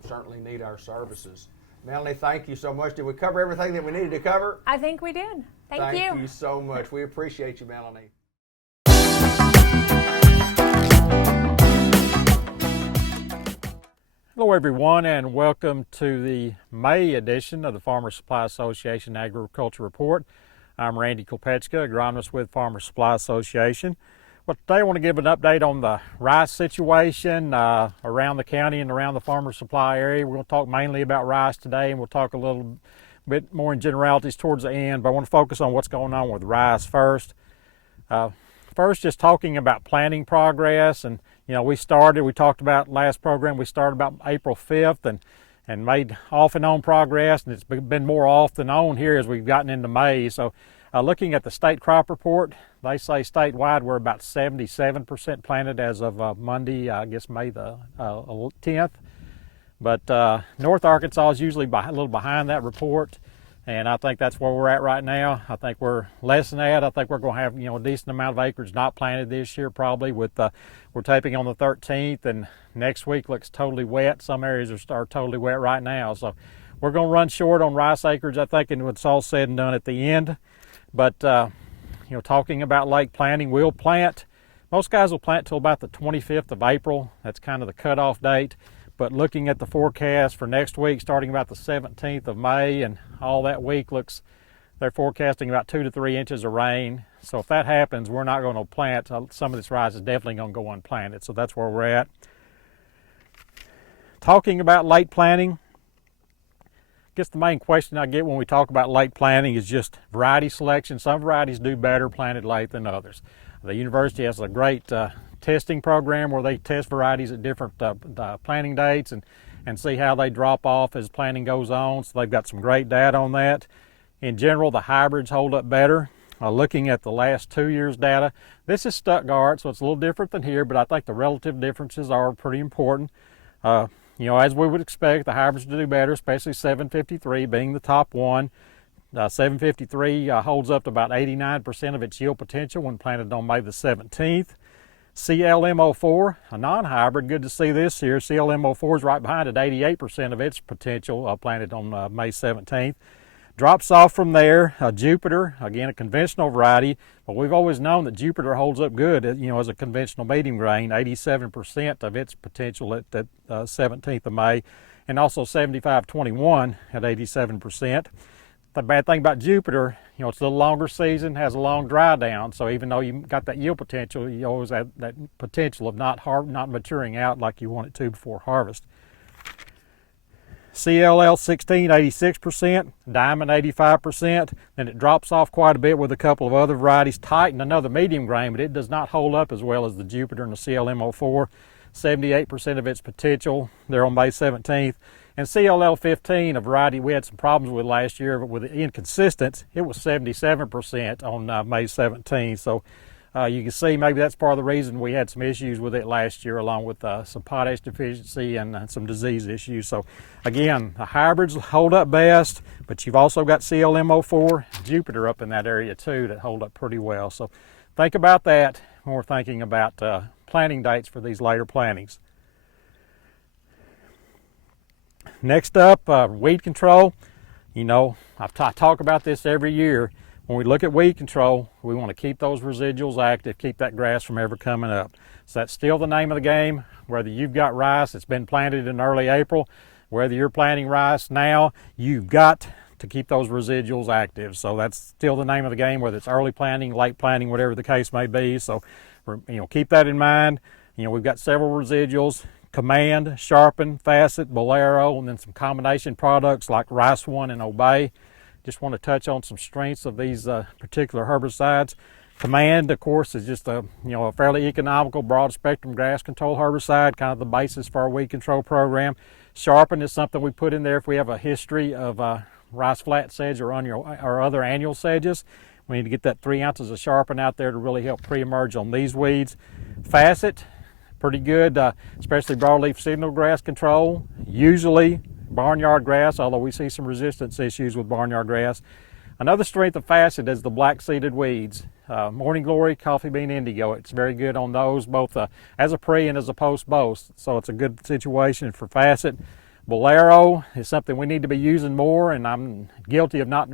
certainly need our services. Melanie, thank you so much. Did we cover everything that we needed to cover? I think we did. Thank you. Thank you so much. We appreciate you, Melanie. Hello everyone, and welcome to the May edition of the Farmers Supply Association Agriculture Report. I'm Randy Kopechka, agronomist with Farmers Supply Association. Well, today I want to give an update on the rice situation around the county and around the Farmers Supply area. We're going to talk mainly about rice today, and we'll talk a little bit more in generalities towards the end, but I want to focus on what's going on with rice first. First, just talking about planting progress, and we talked about last program, we started about April 5th and made off and on progress, and it's been more off than on here as we've gotten into May. So looking at the state crop report, they say statewide we're about 77% planted as of Monday, I guess May the 10th. But North Arkansas is usually a little behind that report, and I think that's where we're at right now. I think we're less than that. I think we're going to have a decent amount of acreage not planted this year, probably. We're taping on the 13th, and next week looks totally wet. Some areas are totally wet right now, so we're going to run short on rice acreage, I think, and it's all said and done at the end. But talking about late planting, we'll plant. Most guys will plant till about the 25th of April. That's kind of the cutoff date. But looking at the forecast for next week, starting about the 17th of May and all that week, they're forecasting about 2 to 3 inches of rain. So if that happens, we're not going to plant. Some of this rice is definitely going to go unplanted. So that's where we're at. Talking about late planting, I guess the main question I get when we talk about late planting is just variety selection. Some varieties do better planted late than others. The university has a great testing program where they test varieties at different planting dates and see how they drop off as planting goes on. So they've got some great data on that. In general, the hybrids hold up better. Looking at the last 2 years' data, this is Stuttgart, so it's a little different than here, but I think the relative differences are pretty important. As we would expect, the hybrids to do better, especially 753 being the top one. 753 holds up to about 89% of its yield potential when planted on May the 17th. CLMO4, a non-hybrid, good to see this here. CLMO4 is right behind at 88% of its potential, planted on May 17th. Drops off from there, Jupiter, again a conventional variety, but we've always known that Jupiter holds up good, as a conventional medium grain, 87% of its potential at 17th of May, and also 7521 at 87%. The bad thing about Jupiter, it's a little longer season, has a long dry down, so even though you got that yield potential, you always have that potential of not maturing out like you want it to before harvest. CLL 16, 86%, Diamond 85%, then it drops off quite a bit with a couple of other varieties. Titan, another medium grain, but it does not hold up as well as the Jupiter and the CLMO4. 78% of its potential there on May 17th. And CLL 15, a variety we had some problems with last year, but with the inconsistent, it was 77% on May 17th. So you can see maybe that's part of the reason we had some issues with it last year, along with some potash deficiency and some disease issues. So again, the hybrids hold up best, but you've also got CLMO4, Jupiter up in that area too that hold up pretty well. So think about that when we're thinking about planting dates for these later plantings. Next up, weed control. I talk about this every year. When we look at weed control, we want to keep those residuals active, keep that grass from ever coming up. So that's still the name of the game. Whether you've got rice that's been planted in early April, whether you're planting rice now, you've got to keep those residuals active. So that's still the name of the game, whether it's early planting, late planting, whatever the case may be. So, keep that in mind. We've got several residuals: Command, Sharpen, Facet, Bolero, and then some combination products like Rice One and Obey. Just want to touch on some strengths of these particular herbicides. Command, of course, is just a fairly economical, broad spectrum grass control herbicide, kind of the basis for our weed control program. Sharpen is something we put in there if we have a history of rice flat sedge or other annual sedges. We need to get that 3 ounces of Sharpen out there to really help pre-emerge on these weeds. Facet, pretty good, especially broadleaf signal grass control. Usually barnyard grass, although we see some resistance issues with barnyard grass. Another strength of Facet is the black-seeded weeds. Morning Glory, Coffee Bean Indigo. It's very good on those, both as a pre and as a post-boast. So it's a good situation for Facet. Bolero is something we need to be using more, and I'm guilty of not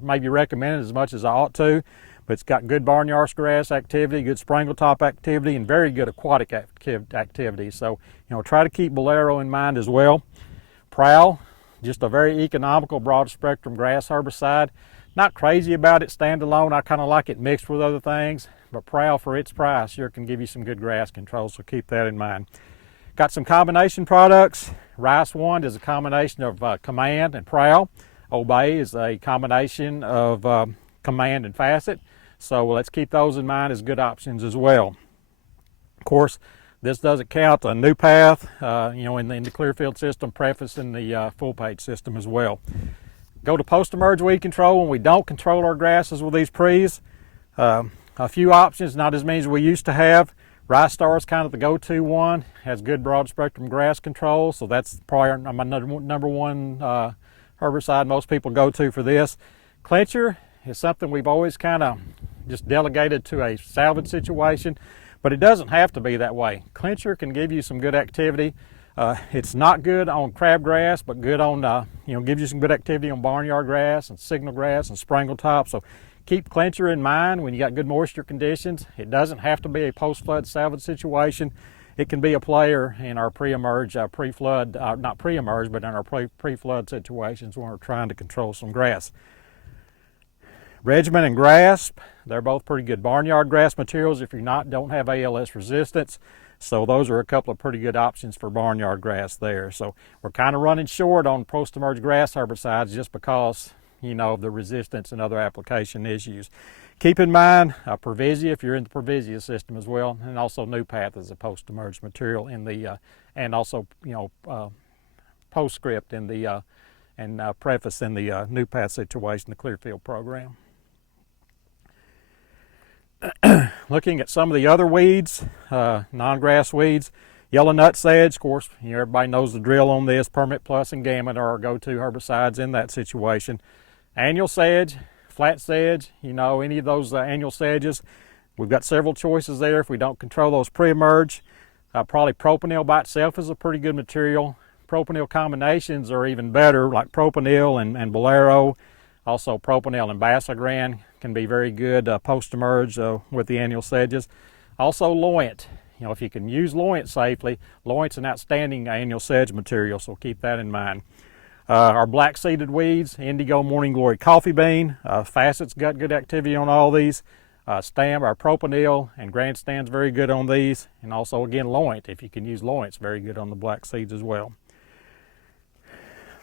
maybe recommending as much as I ought to. But it's got good barnyard grass activity, good springletop activity, and very good aquatic activity. So, try to keep Bolero in mind as well. Prowl, just a very economical broad spectrum grass herbicide. Not crazy about it standalone. I kind of like it mixed with other things, but Prowl for its price sure can give you some good grass control, so keep that in mind. Got some combination products. Rice One is a combination of Command and Prowl. Obey is a combination of Command and Facet. So let's keep those in mind as good options as well. Of course, this doesn't count a New Path, in the Clearfield system, Preface in the full page system as well. Go to post-emerge weed control when we don't control our grasses with these pre's. A few options, not as many as we used to have. Rice Star is kind of the go-to one, has good broad spectrum grass control, so that's probably my number one herbicide most people go to for this. Clincher is something we've always kind of just delegated to a salvage situation, but it doesn't have to be that way. Clincher can give you some good activity. It's not good on crabgrass, but good on, gives you some good activity on barnyard grass and signal grass and springletop. So keep Clincher in mind when you got good moisture conditions. It doesn't have to be a post-flood salvage situation. It can be a player in our pre-emerge, pre-flood, not pre-emerge, but in our pre-flood situations when we're trying to control some grass. Regiment and Grasp, they're both pretty good barnyard grass materials if you don't have ALS resistance. So those are a couple of pretty good options for barnyard grass there. So we're kind of running short on post-emerge grass herbicides just because, of the resistance and other application issues. Keep in mind Previsia if you're in the Previsia system as well, and also New Path as a post-emerge material in the, and also, Postscript in the, and Preface in the New Path situation, the Clearfield program. Looking at some of the other weeds, non-grass weeds, yellow nut sedge, of course, everybody knows the drill on this. Permit Plus and Gamut are our go-to herbicides in that situation. Annual sedge, flat sedge, any of those annual sedges, We've got several choices there if we don't control those pre-emerge. Probably propanil by itself is a pretty good material. Propanil combinations are even better, like propanil and bolero. Also propanil and basagran can be very good post-emerge with the annual sedges. Also loyant. If you can use loyant safely, loyant's an outstanding annual sedge material, so keep that in mind. Our black seeded weeds, indigo, morning glory, coffee bean, facet's got good activity on all these. Stam, our propanil and grandstand's very good on these, and also again loyant. If you can use loyant's very good on the black seeds as well.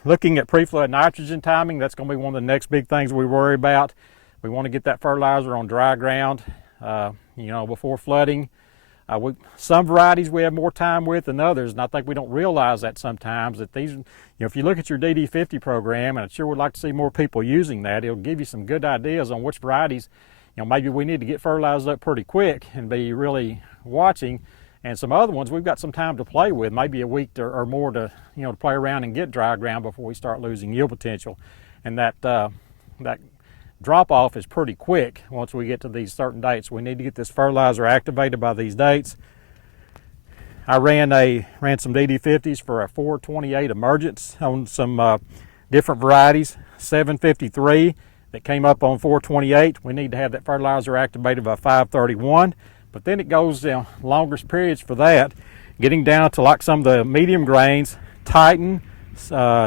Looking at pre-flood nitrogen timing, that's going to be one of the next big things we worry about. We want to get that fertilizer on dry ground, before flooding. Some varieties we have more time with than others, and I think we don't realize that sometimes, that these, if you look at your DD50 program, and I sure would like to see more people using that, it'll give you some good ideas on which varieties, maybe we need to get fertilized up pretty quick and be really watching, and some other ones we've got some time to play with, maybe a week or more to, to play around and get dry ground before we start losing yield potential. And that drop off is pretty quick once we get to these certain dates. We need to get this fertilizer activated by these dates. I ran some DD50s for a 428 emergence on some different varieties. 753 that came up on 428. We need to have that fertilizer activated by 531. But then it goes longest periods for that, getting down to like some of the medium grains, Titan,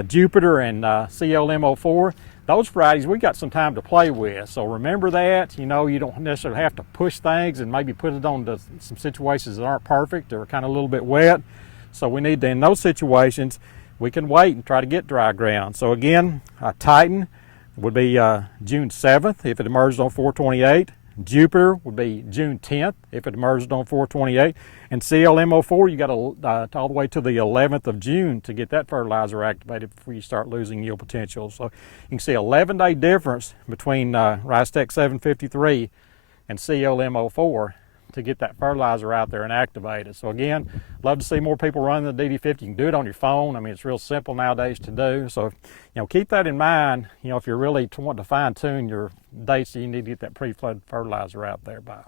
Jupiter, and CLM04. Those varieties we got some time to play with, so remember that. You don't necessarily have to push things and maybe put it on to some situations that aren't perfect or kind of a little bit wet. So we need to, in those situations, we can wait and try to get dry ground. So again, Titan would be June 7th if it emerged on 428. Jupiter would be June 10th if it emerged on 428. And CLM04, you got all the way to the 11th of June to get that fertilizer activated before you start losing yield potential. So you can see 11-day difference between Ricetech 753 and CLM04 to get that fertilizer out there and activated. So again, love to see more people running the DD50. You can do it on your phone. I mean, it's real simple nowadays to do. So, keep that in mind, if you're really wanting to fine tune your dates, you need to get that pre-flood fertilizer out there by.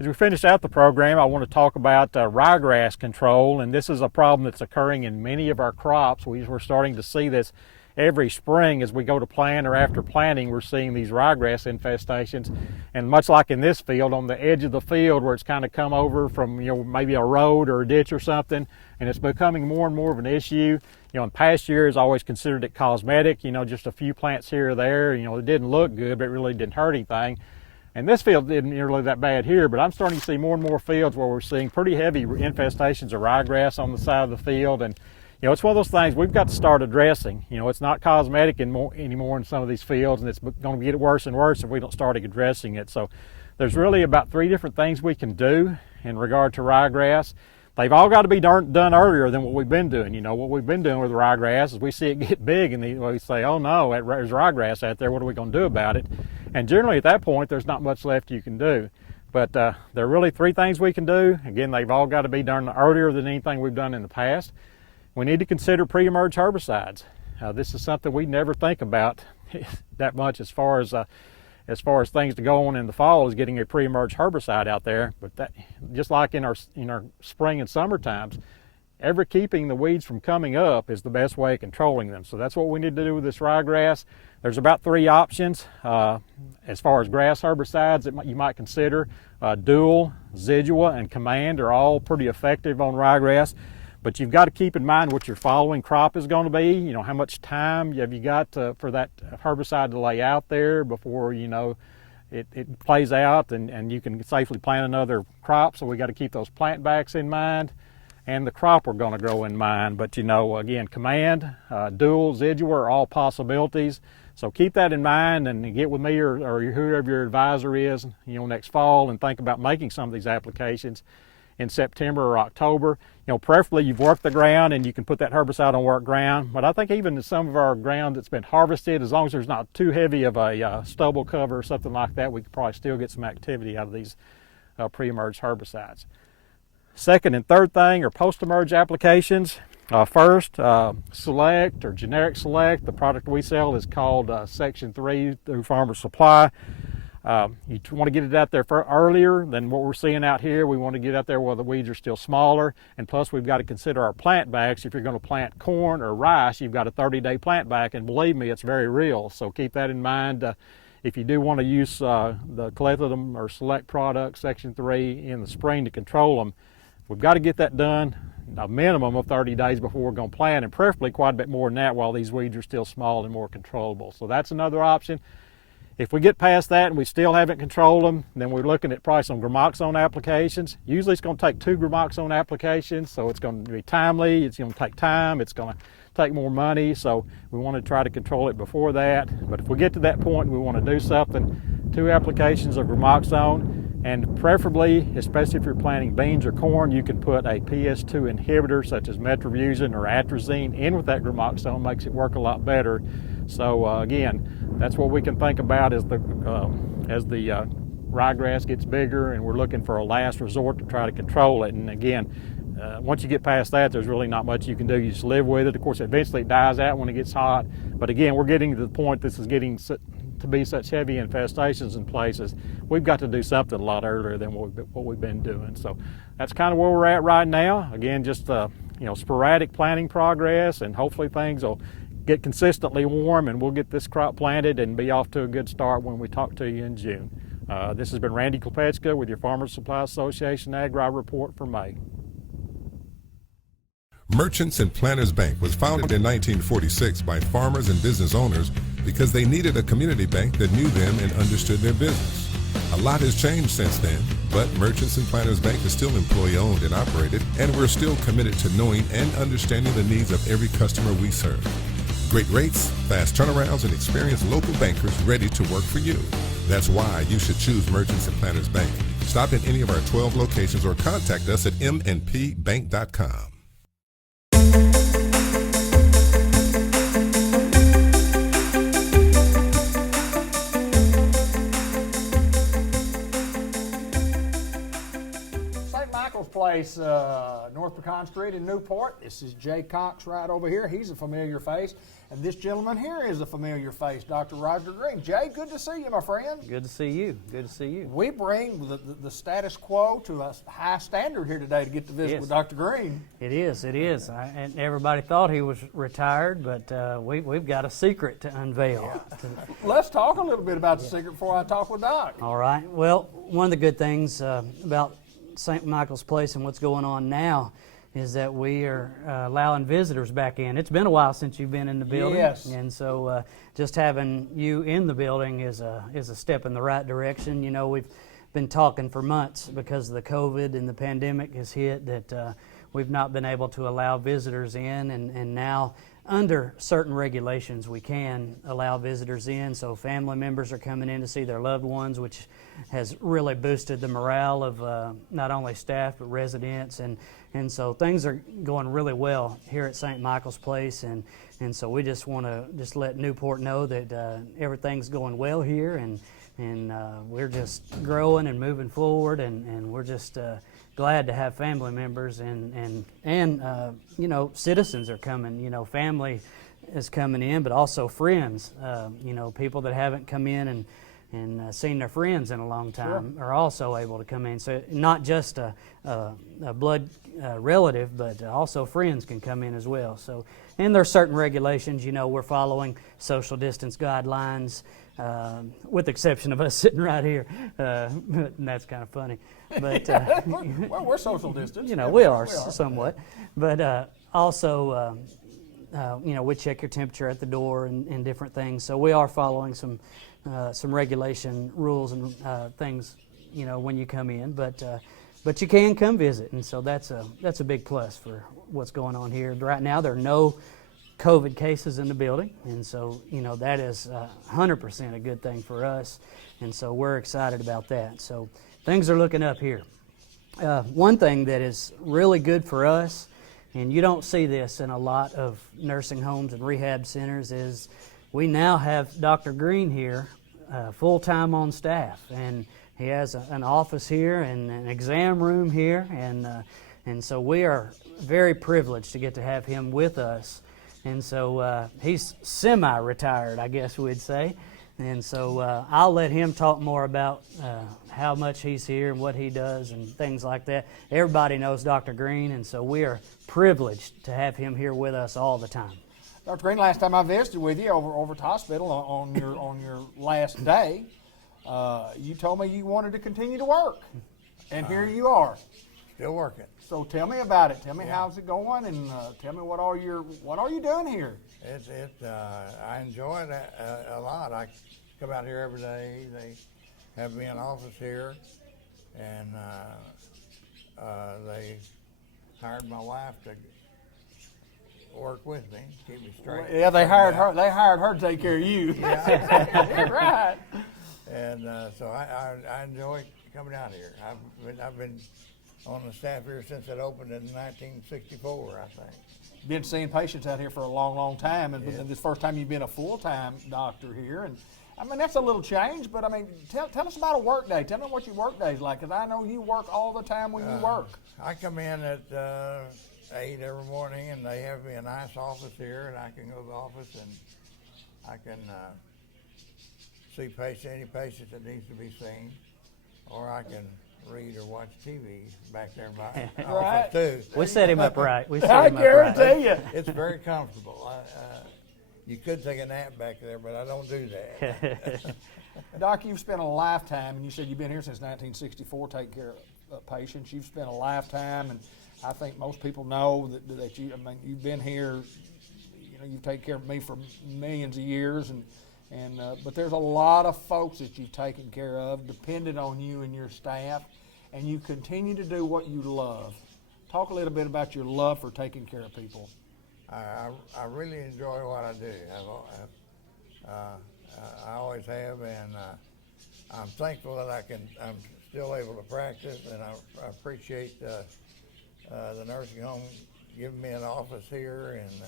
As we finish out the program, I want to talk about ryegrass control, and this is a problem that's occurring in many of our crops. We're starting to see this every spring as we go to plant or after planting. We're seeing these ryegrass infestations, and much like in this field, on the edge of the field where it's kind of come over from maybe a road or a ditch or something, and it's becoming more and more of an issue. In past years I always considered it cosmetic, just a few plants here or there, it didn't look good but it really didn't hurt anything. And this field isn't really that bad here, but I'm starting to see more and more fields where we're seeing pretty heavy infestations of ryegrass on the side of the field. And it's one of those things we've got to start addressing. It's not cosmetic anymore in some of these fields, and it's going to get worse and worse if we don't start addressing it. So there's really about 3 different things we can do in regard to ryegrass. They've all got to be done earlier than what we've been doing. What we've been doing with ryegrass is we see it get big and we say, oh no, there's ryegrass out there, what are we going to do about it? And generally at that point, there's not much left you can do. But there are really 3 things we can do. Again, they've all got to be done earlier than anything we've done in the past. We need to consider pre-emerge herbicides. This is something we never think about that much as far as things to go on in the fall, is getting a pre-emerge herbicide out there. But that, just like in our spring and summer times, ever keeping the weeds from coming up is the best way of controlling them. So that's what we need to do with this ryegrass. There's about 3 options as far as grass herbicides that you might consider. Dual, Zidua, and Command are all pretty effective on ryegrass. But you've got to keep in mind what your following crop is going to be. How much time have you got for that herbicide to lay out there before it plays out and you can safely plant another crop. So we got to keep those plant backs in mind and the crop we're going to grow in mind. But again, Command, Dual, Zidua are all possibilities. So keep that in mind and get with me or whoever your advisor is, next fall, and think about making some of these applications in September or October. Preferably you've worked the ground and you can put that herbicide on work ground. But I think even in some of our ground that's been harvested, as long as there's not too heavy of a stubble cover or something like that, we could probably still get some activity out of these pre-emerge herbicides. Second and third thing are post-emerge applications. First, Select or generic Select. The product we sell is called Section 3 through Farmer Supply. You want to get it out there earlier than what we're seeing out here. We want to get out there while the weeds are still smaller, and plus we've got to consider our plant backs. If you're going to plant corn or rice, you've got a 30-day plant back, and believe me, it's very real. So keep that in mind. If you do want to use the Clethodim or Select product Section 3 in the spring to control them, we've got to get that done a minimum of 30 days before we're going to plant, and preferably quite a bit more than that while these weeds are still small and more controllable. So that's another option. If we get past that and we still haven't controlled them, then we're looking at probably some gramoxone applications. Usually it's going to take 2 gramoxone applications, so it's going to be timely, it's going to take time, it's going to take more money, so we want to try to control it before that. But if we get to that point, we want to do something. 2 applications of gramoxone, and preferably, especially if you're planting beans or corn, you can put a PS2 inhibitor such as metribuzin or atrazine in with that gramoxone. Makes it work a lot better. So again, that's what we can think about as the ryegrass gets bigger, and we're looking for a last resort to try to control it. And again, once you get past that, there's really not much you can do. You just live with it. Of course, eventually it dies out when it gets hot. But again, we're getting to the point this is getting to be such heavy infestations in places. We've got to do something a lot earlier than what we've been doing. So that's kind of where we're at right now. Again, just sporadic planting progress, and hopefully things will get consistently warm, and we'll get this crop planted and be off to a good start when we talk to you in June. This has been Randy Klepetska with your Farmers Supply Association Agri Report for May. Merchants and Planters Bank was founded in 1946 by farmers and business owners because they needed a community bank that knew them and understood their business. A lot has changed since then, but Merchants and Planters Bank is still employee-owned and operated, and we're still committed to knowing and understanding the needs of every customer we serve. Great rates, fast turnarounds, and experienced local bankers ready to work for you. That's why you should choose Merchants and Planters Bank. Stop in any of our 12 locations or contact us at mnpbank.com. Place, North Pecan Street in Newport. This is Jay Cox right over here. He's a familiar face. And this gentleman here is a familiar face, Dr. Roger Green. Jay, good to see you, my friend. Good to see you. Good to see you. We bring the status quo to a high standard here today to get to visit with Dr. Green. It is. It is. And everybody thought he was retired, but we've got a secret to unveil. Yeah. Let's talk a little bit about the secret before I talk with Doc. All right. Well, one of the good things about St. Michael's Place and what's going on now is that we are allowing visitors back in. It's been a while since you've been in the building. Yes. And so just having you in the building is a step in the right direction. You know, we've been talking for months because of the COVID and the pandemic has hit that we've not been able to allow visitors in, and now under certain regulations we can allow visitors in. So family members are coming in to see their loved ones, which has really boosted the morale of not only staff but residents, and so things are going really well here at St. Michael's Place, and so we just want to just let Newport know that everything's going well here, and we're just growing and moving forward, and we're just glad to have family members and you know, citizens are coming. You know, family is coming in, but also friends. You know, people that haven't come in and seen their friends in a long time are also able to come in. So not just a blood relative, but also friends can come in as well. So, and there are certain regulations. You know, we're following social distance guidelines, with the exception of us sitting right here, and that's kind of funny. But well, we're social distance. You know, we are somewhat, but also. You know, we check your temperature at the door and different things. So we are following some regulation rules and things, you know, when you come in. But you can come visit, and so that's a big plus for what's going on here. Right now, there are no COVID cases in the building, and so, you know, that is 100% a good thing for us, and so we're excited about that. So things are looking up here. One thing that is really good for us, and you don't see this in a lot of nursing homes and rehab centers, is we now have Dr. Green here full-time on staff, and he has an office here and an exam room here, and so we are very privileged to get to have him with us. And so he's semi-retired, I guess we'd say, And so I'll let him talk more about how much he's here and what he does and things like that. Everybody knows Dr. Green, and so we are privileged to have him here with us all the time. Dr. Green, last time I visited with you over at the hospital on your last day, you told me you wanted to continue to work, and here you are. Still working. So tell me about it. Tell me how's it going, and tell me what are you doing here? I enjoy it a lot. I come out here every day. They have me in office here, and they hired my wife to work with me, keep me straight. Yeah, they hired her. They hired her to take care of you. Yeah. Right. And so I enjoy coming out here. I've been on the staff here since it opened in 1964, I think. Been seeing patients out here for a long, long time, and this is the first time you've been a full-time doctor here. And I mean, that's a little change, but I mean, tell us about a work day. Tell me what your work day's like, because I know you work all the time when you work. I come in at 8 every morning, and they have me a nice office here, and I can go to the office and I can see any patient that needs to be seen, or I can read or watch TV back there in my office too. We set him up right. I guarantee you. It's very comfortable. You could take a nap back there, but I don't do that. Doc, you've spent a lifetime, and you said you've been here since 1964 taking care of patients. You've spent a lifetime, and I think most people know that you've been here. You know, you've taken care of me for millions of years, but there's a lot of folks that you've taken care of, dependent on you and your staff, and you continue to do what you love. Talk a little bit about your love for taking care of people. I really enjoy what I do. I always have, and I'm thankful that I'm still able to practice, and I appreciate the nursing home giving me an office here, and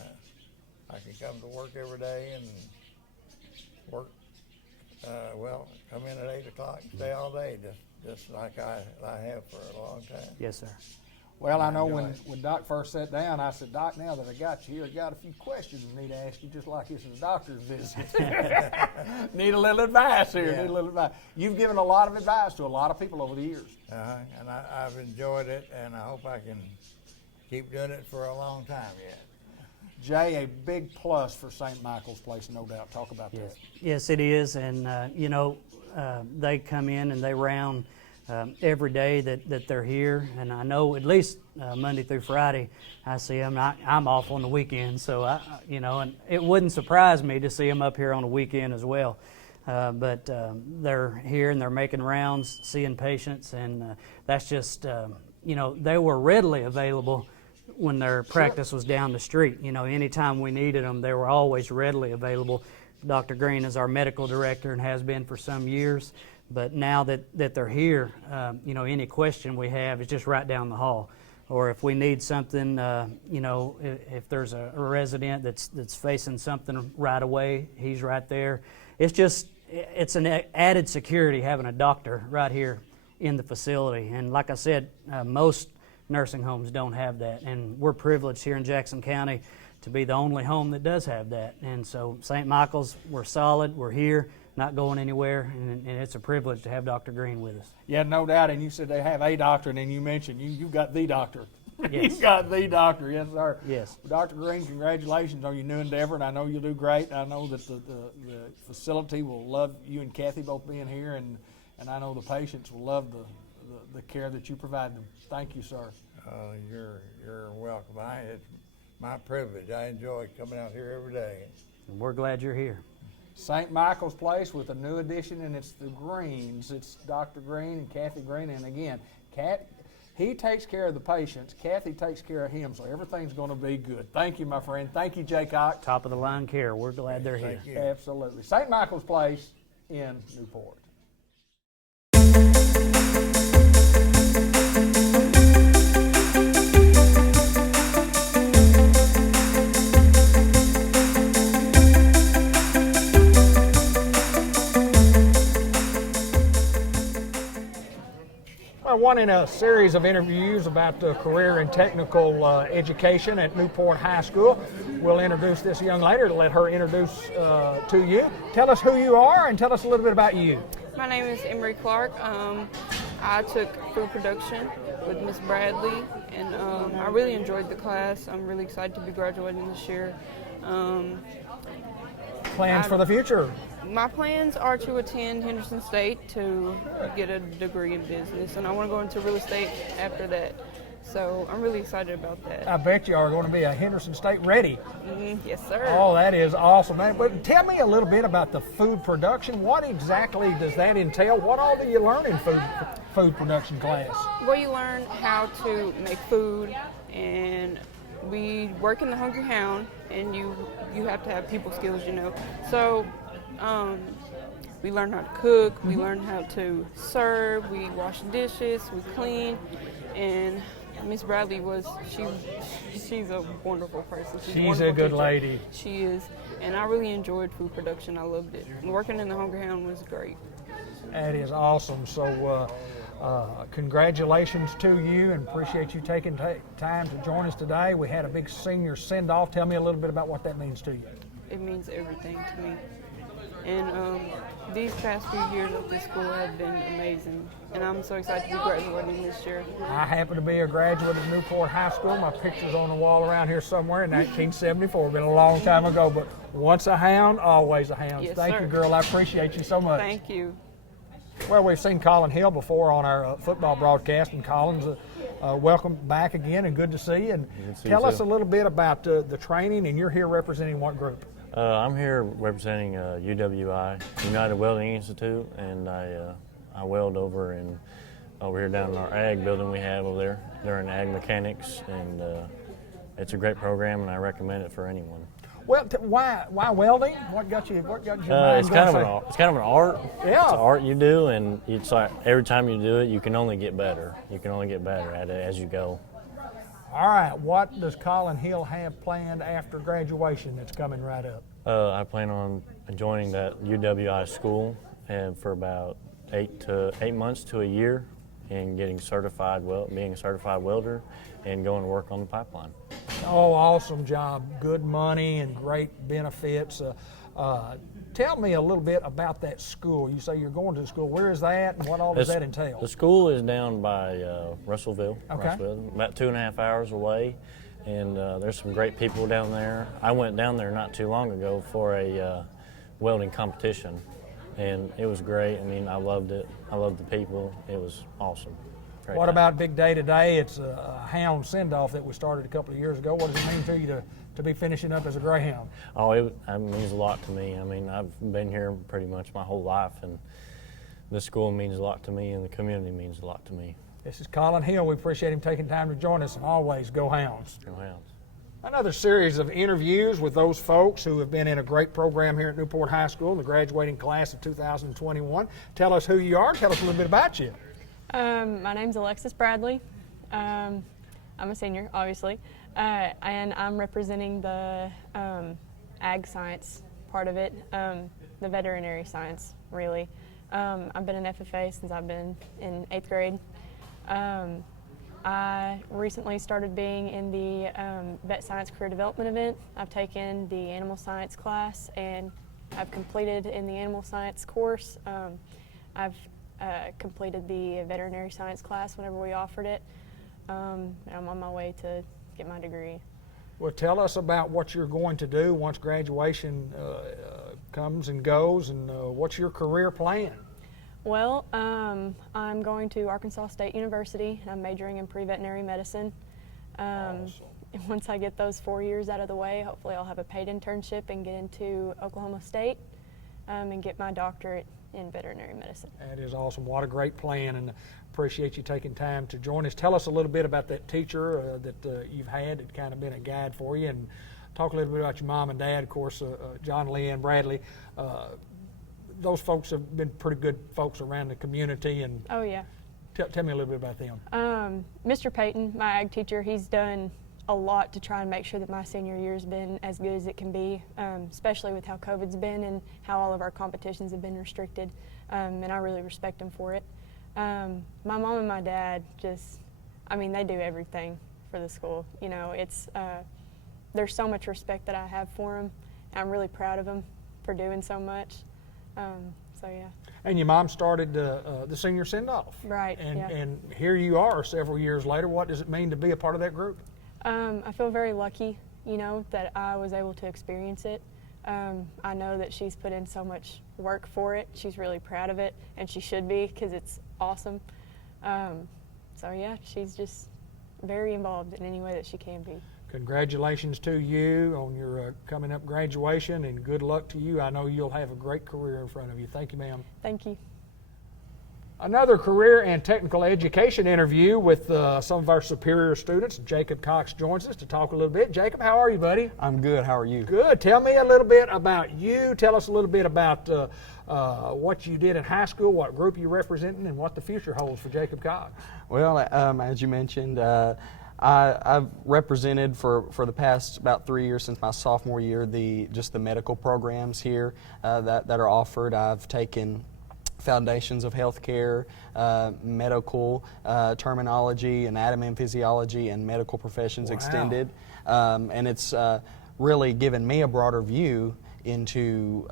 I can come to work every day and work. Come in at 8 o'clock and stay all day, just like I have for a long time. Yes, sir. Well, I know when Doc first sat down, I said, Doc, now that I got you here, I got a few questions I need to ask you, just like this is a doctor's visit. Need a little advice here. Yeah. Need a little advice. You've given a lot of advice to a lot of people over the years. And I've enjoyed it, and I hope I can keep doing it for a long time yet. Jay, a big plus for St. Michael's Place, no doubt. Talk about that. Yes, it is, and they come in and they round every day that they're here, and I know at least Monday through Friday I see them. I'm off on the weekend, so and it wouldn't surprise me to see them up here on the weekend as well. But they're here and they're making rounds, seeing patients, and that's just they were readily available when their practice was down the street. Anytime we needed them, they were always readily available. Dr. Green is our medical director and has been for some years. But now that they're here, any question we have is just right down the hall. Or if we need something, if there's a resident that's facing something right away, he's right there. It's an added security having a doctor right here in the facility. And like I said, most nursing homes don't have that. And we're privileged here in Jackson County to be the only home that does have that. And so St. Michael's, we're solid, we're here, not going anywhere, and it's a privilege to have Dr. Green with us. Yeah, no doubt. And you said they have a doctor, and then you mentioned you've got the doctor. Yes. You've got the doctor, yes, sir. Yes. Well, Dr. Green, congratulations on your new endeavor, and I know you'll do great. I know that the facility will love you and Kathy both being here, and I know the patients will love the care that you provide them. Thank you, sir. You're welcome. It's my privilege. I enjoy coming out here every day. And we're glad you're here. St. Michael's Place with a new addition, and it's the Greens. It's Dr. Green and Kathy Green, and again, he takes care of the patients. Kathy takes care of him, so everything's going to be good. Thank you, my friend. Thank you, Jay Cox. Top of the line care. We're glad they're here. Thank you. Absolutely. St. Michael's Place in Newport. one in a series of interviews about career and technical education at Newport High School. We'll introduce this young lady to let her introduce to you. Tell us who you are and tell us a little bit about you. My name is Emery Clark. I took food production with Miss Bradley, and I really enjoyed the class. I'm really excited to be graduating this year. Plans for the future? My plans are to attend Henderson State to get a degree in business, and I want to go into real estate after that. So I'm really excited about that. I bet you are going to be a Henderson State ready. Yes, sir. Oh, that is awesome. But tell me a little bit about the food production. What exactly does that entail? What all do you learn in food production class? Well, you learn how to make food, and we work in the Hungry Hound, and you have to have people skills, you know. So we learn how to cook, we learn how to serve, we wash dishes, we clean, and Miss Bradley she's a wonderful person. She's a good lady. She is, and I really enjoyed food production. I loved it. And working in the Hungry Hound was great. That is awesome. So congratulations to you, and appreciate you taking time to join us today. We had a big senior send-off. Tell me a little bit about what that means to you. It means everything to me. And these past few years of this school have been amazing, and I'm so excited to be graduating this year. I happen to be a graduate of Newport High School. My picture's on the wall around here somewhere in 1974. Been a long time ago, but once a hound, always a hound. Yes, Thank sir. you, girl. I appreciate you so much. Thank you. Well, we've seen Colin Hill before on our football broadcast, and Colin's welcome back again, and good to see you. And tell us a little bit about the training, and you're here representing what group? I'm here representing UWI, United Welding Institute, and I weld over here down in our ag building we have over there. They're in ag mechanics, and it's a great program, and I recommend it for anyone. Well, why welding? What got you? Mind it's kind of an art. Yeah, it's an art you do, and it's like every time you do it, you can only get better. You can only get better at it as you go. All right, what does Colin Hill have planned after graduation that's coming right up? I plan on joining that UWI school and for about 8 months to a year, and getting being a certified welder, and going to work on the pipeline. Oh, awesome job. Good money and great benefits. Tell me a little bit about that school. You say you're going to the school. Where is that, and what all does that entail? The school is down by Russellville, okay. About 2.5 hours away, and there's some great people down there. I went down there not too long ago for a welding competition, and it was great. I mean, I loved it. I loved the people. It was awesome. Great What time. about big day today? It's a hound send-off that we started a couple of years ago. What does it mean to you to be finishing up as a greyhound? Oh, it means a lot to me. I mean, I've been here pretty much my whole life, and this school means a lot to me, and the community means a lot to me. This is Colin Hill. We appreciate him taking time to join us, and always go Hounds. Go Hounds. Another series of interviews with those folks who have been in a great program here at Newport High School in the graduating class of 2021. Tell us who you are. Tell us a little bit about you. My name's Alexis Bradley. I'm a senior, obviously, and I'm representing the ag science part of it, the veterinary science, really. I've been in FFA since I've been in 8th grade. I recently started being in the vet science career development event. I've taken the animal science class, and I've completed in the animal science course. I've completed the veterinary science class whenever we offered it. And I'm on my way to get my degree. Well, tell us about what you're going to do once graduation comes and goes, and what's your career plan? Well, I'm going to Arkansas State University. I'm majoring in pre-veterinary medicine. Awesome. Once I get those 4 years out of the way, hopefully I'll have a paid internship and get into Oklahoma State and get my doctorate in veterinary medicine. That is awesome. What a great plan, and appreciate you taking time to join us. Tell us a little bit about that teacher that you've had that kind of been a guide for you, and talk a little bit about your mom and dad, of course, John, Lee, and Bradley. Those folks have been pretty good folks around the community. And oh, yeah. Tell me a little bit about them. Mr. Payton, my ag teacher, he's done a lot to try and make sure that my senior year's been as good as it can be, especially with how COVID's been and how all of our competitions have been restricted, and I really respect him for it. My mom and my dad just, I mean, they do everything for the school. You know, it's, there's so much respect that I have for them. I'm really proud of them for doing so much. So yeah. And your mom started the senior send-off. Right, And, yeah. and here you are several years later. What does it mean to be a part of that group? I feel very lucky, you know, that I was able to experience it. I know that she's put in so much work for it. She's really proud of it, and she should be, because it's awesome. So yeah, she's just very involved in any way that she can be. Congratulations to you on your coming up graduation, and good luck to you. I know you'll have a great career in front of you. Thank you, ma'am. Thank you. Another career and technical education interview with some of our superior students. Jacob Cox joins us to talk a little bit. Jacob, how are you, buddy? I'm good. How are you? Good. Tell me a little bit about you. Tell us a little bit about what you did in high school, what group you're representing, and what the future holds for Jacob Cox. Well, as you mentioned, I've represented for the past about 3 years, since my sophomore year, just the medical programs here that are offered. I've taken foundations of healthcare, medical terminology, anatomy and physiology, and medical professions extended, and it's really given me a broader view into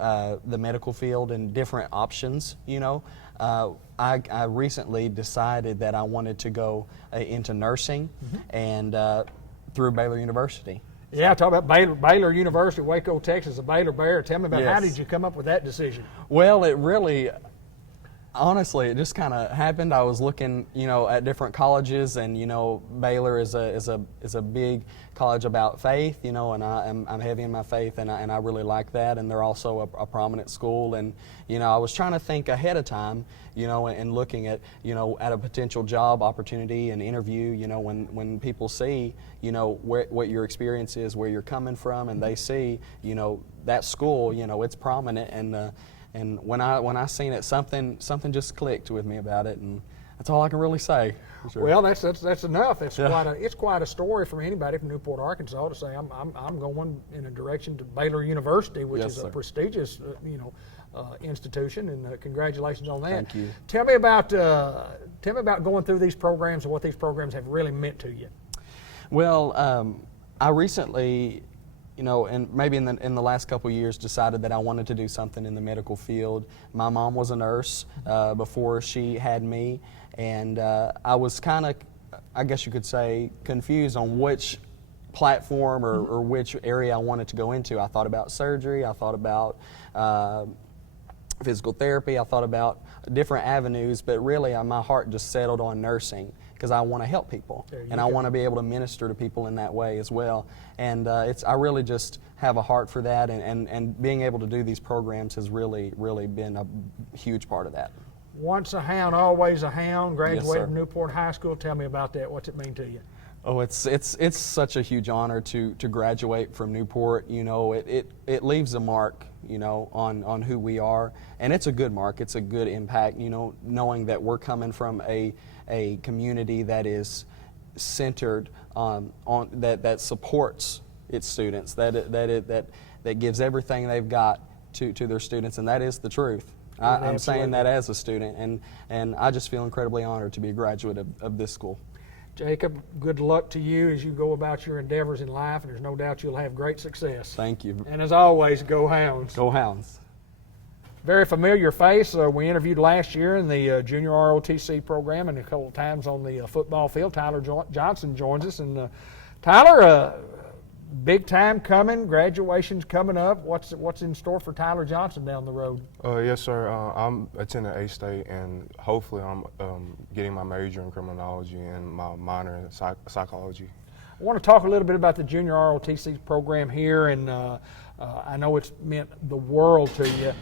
the medical field and different options. You know, I recently decided that I wanted to go into nursing, and through Baylor University. Yeah, talk about Baylor University, Waco, Texas, the Baylor Bear. Tell me about how did you come up with that decision? Well, it really, honestly, it just kind of happened. I was looking, you know, at different colleges, and you know, Baylor is a big college about faith, you know, and I'm heavy in my faith, and I really like that. And they're also a prominent school, and you know, I was trying to think ahead of time, you know, and looking at, you know, at a potential job opportunity and interview, you know, when people see, you know, what your experience is, where you're coming from, and they see, you know, that school, you know, it's prominent, and when I seen it, something just clicked with me about it, and that's all I can really say. Sure. Well, that's enough. It's quite a story for anybody from Newport, Arkansas, to say I'm going in a direction to Baylor University, which is a prestigious institution, and congratulations on that. Thank you. Tell me about going through these programs and what these programs have really meant to you. Well, I recently, you know, and maybe in the last couple of years, decided that I wanted to do something in the medical field. My mom was a nurse before she had me, and I was kind of, I guess you could say, confused on which platform or which area I wanted to go into. I thought about surgery, I thought about physical therapy, I thought about different avenues, but really my heart just settled on nursing, because I want to help people, and I want to be able to minister to people in that way as well. And I really just have a heart for that, and being able to do these programs has really been a huge part of that. Once a hound, always a hound. Graduated Yes, from Newport High School. Tell me about that. What's it mean to you? Oh, it's such a huge honor to graduate from Newport. You know, it leaves a mark, you know, on who we are, and it's a good mark. It's a good impact, you know, knowing that we're coming from a community that is centered on that supports its students, that gives everything they've got to their students, and that is the truth. I'm saying that as a student, and I just feel incredibly honored to be a graduate of this school. Jacob, good luck to you as you go about your endeavors in life, and there's no doubt you'll have great success. Thank you. And as always, go Hounds. Go Hounds. Very familiar face. We interviewed last year in the junior ROTC program, and a couple of times on the football field. Tyler Johnson joins us. And Tyler, big time coming, graduation's coming up. What's in store for Tyler Johnson down the road? Yes, sir. I'm attending A-State, and hopefully I'm getting my major in criminology and my minor in psychology. I want to talk a little bit about the junior ROTC program here, and I know it's meant the world to you.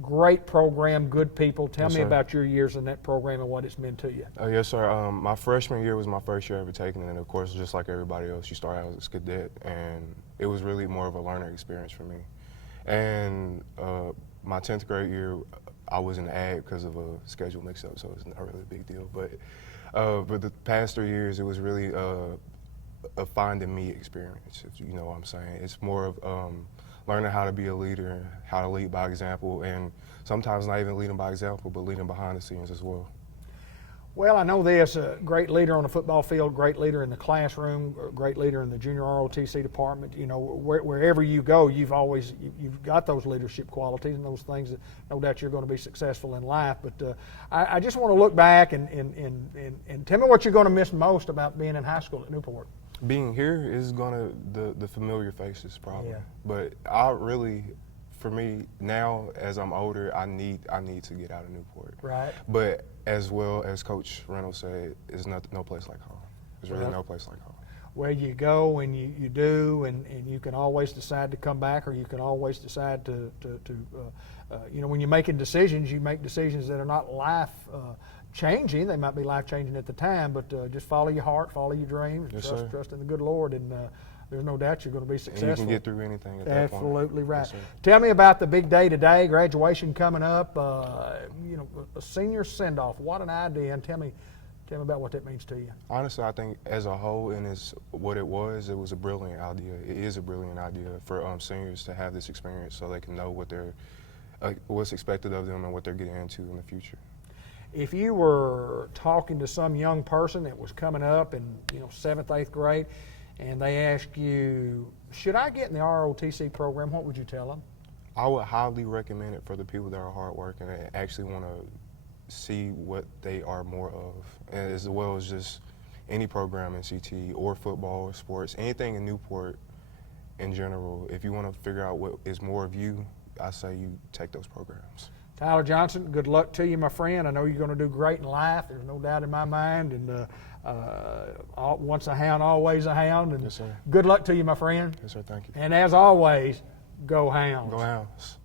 Great program, good people. Tell me about your years in that program and what it's meant to you. Yes, sir. My freshman year was my first year ever taking it, and of course, just like everybody else, you start out as a cadet, and it was really more of a learning experience for me. And my 10th grade year, I was in ag because of a schedule mix-up, so it's not really a big deal. But the past 3 years, it was really a finding me experience, if you know what I'm saying. It's more of learning how to be a leader, how to lead by example, and sometimes not even leading by example, but leading behind the scenes as well. Well, I know this, a great leader on the football field, great leader in the classroom, great leader in the junior ROTC department. You know, wherever you go, you've got those leadership qualities and those things that no doubt you're going to be successful in life. But I just want to look back and tell me what you're going to miss most about being in high school at Newport. Being here is the familiar faces probably. Yeah. But I really, for me now as I'm older, I need to get out of Newport. Right. But as well as Coach Reynolds said, it's no place like home. There's really no place like home. Where you go and you do, and you can always decide to come back, or you can always decide to you know, when you're making decisions, you make decisions that are not life changing. They might be life changing at the time, but just follow your heart, follow your dreams, Yes, trust in the good Lord, and there's no doubt you're going to be successful. And you can get through anything at that point. Absolutely right. Yes, sir. Tell me about the big day today, graduation coming up, you know, a senior send-off. What an idea, and tell me about what that means to you. Honestly, I think as a whole, and it's what it was a brilliant idea. It is a brilliant idea for seniors to have this experience so they can know what's expected of them and what they're getting into in the future. If you were talking to some young person that was coming up in, you know, 7th, 8th grade, and they asked you, should I get in the ROTC program, what would you tell them? I would highly recommend it for the people that are hardworking and actually want to see what they are more of, and as well as just any program in CT or football or sports, anything in Newport in general. If you want to figure out what is more of you, I say you take those programs. Tyler Johnson, good luck to you, my friend. I know you're going to do great in life. There's no doubt in my mind. And once a hound, always a hound. And yes, sir. Good luck to you, my friend. Yes, sir. Thank you. And as always, go Hounds. Go Hounds.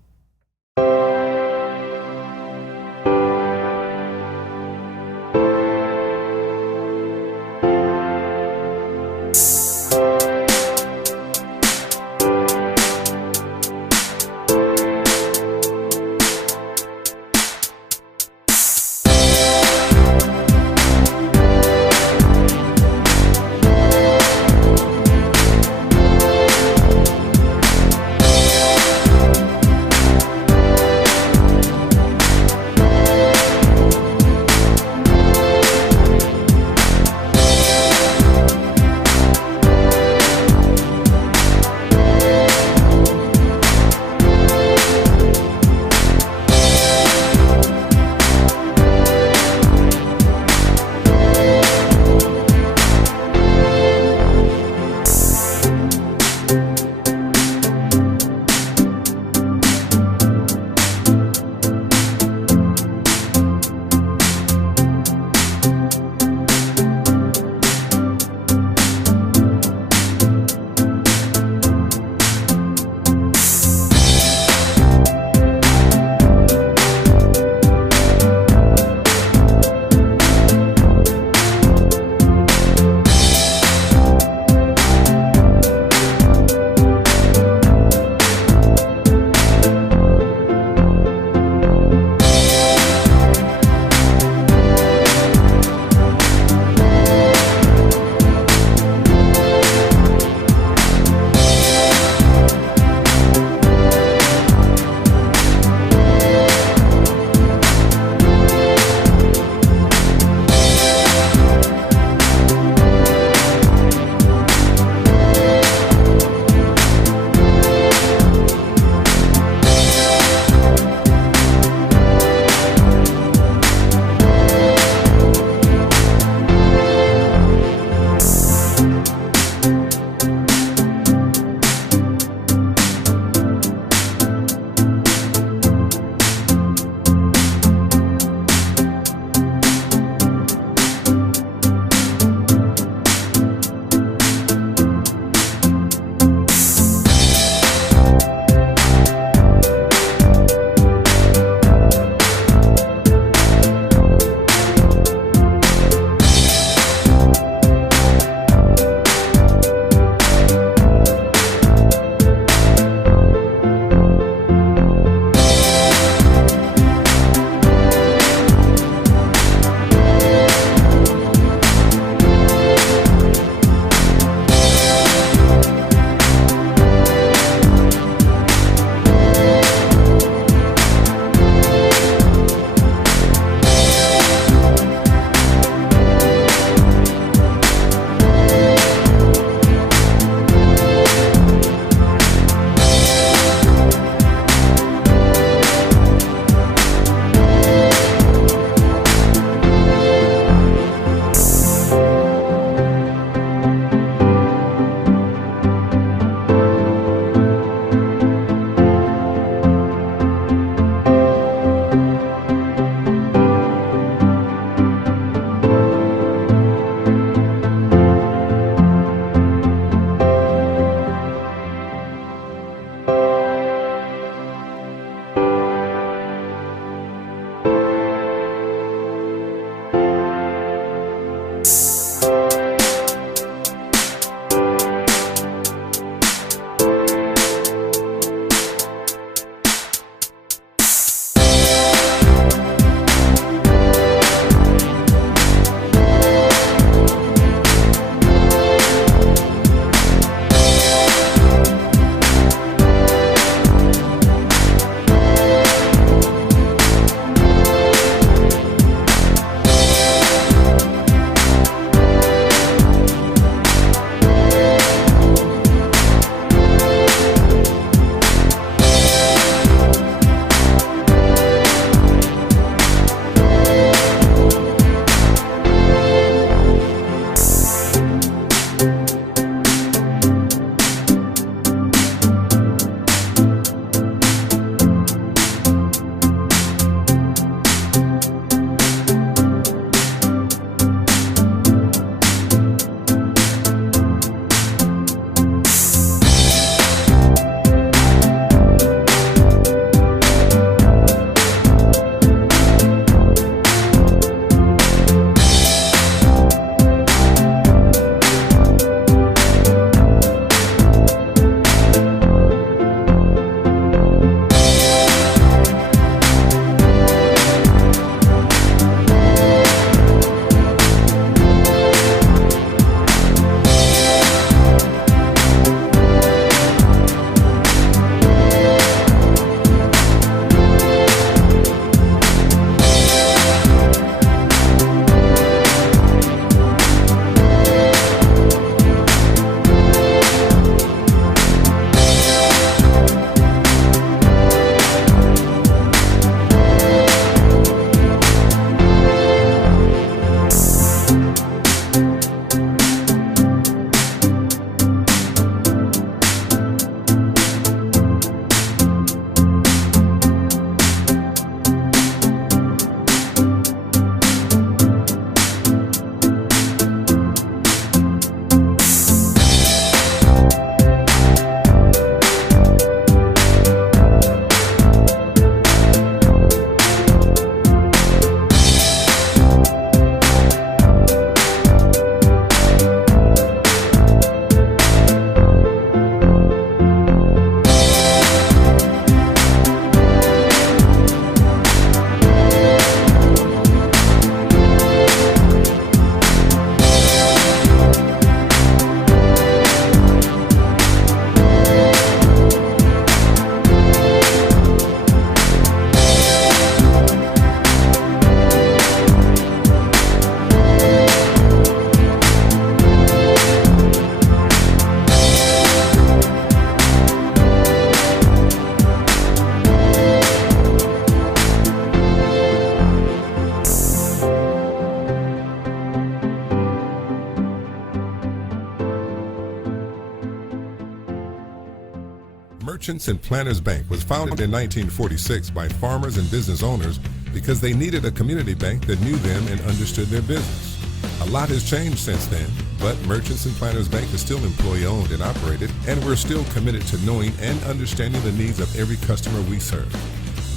Merchants and Planners Bank was founded in 1946 by farmers and business owners because they needed a community bank that knew them and understood their business. A lot has changed since then, but Merchants and Planners Bank is still employee-owned and operated, and we're still committed to knowing and understanding the needs of every customer we serve.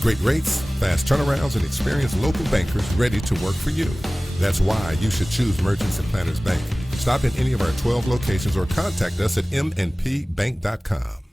Great rates, fast turnarounds, and experienced local bankers ready to work for you. That's why you should choose Merchants and Planners Bank. Stop in any of our 12 locations or contact us at mnpbank.com.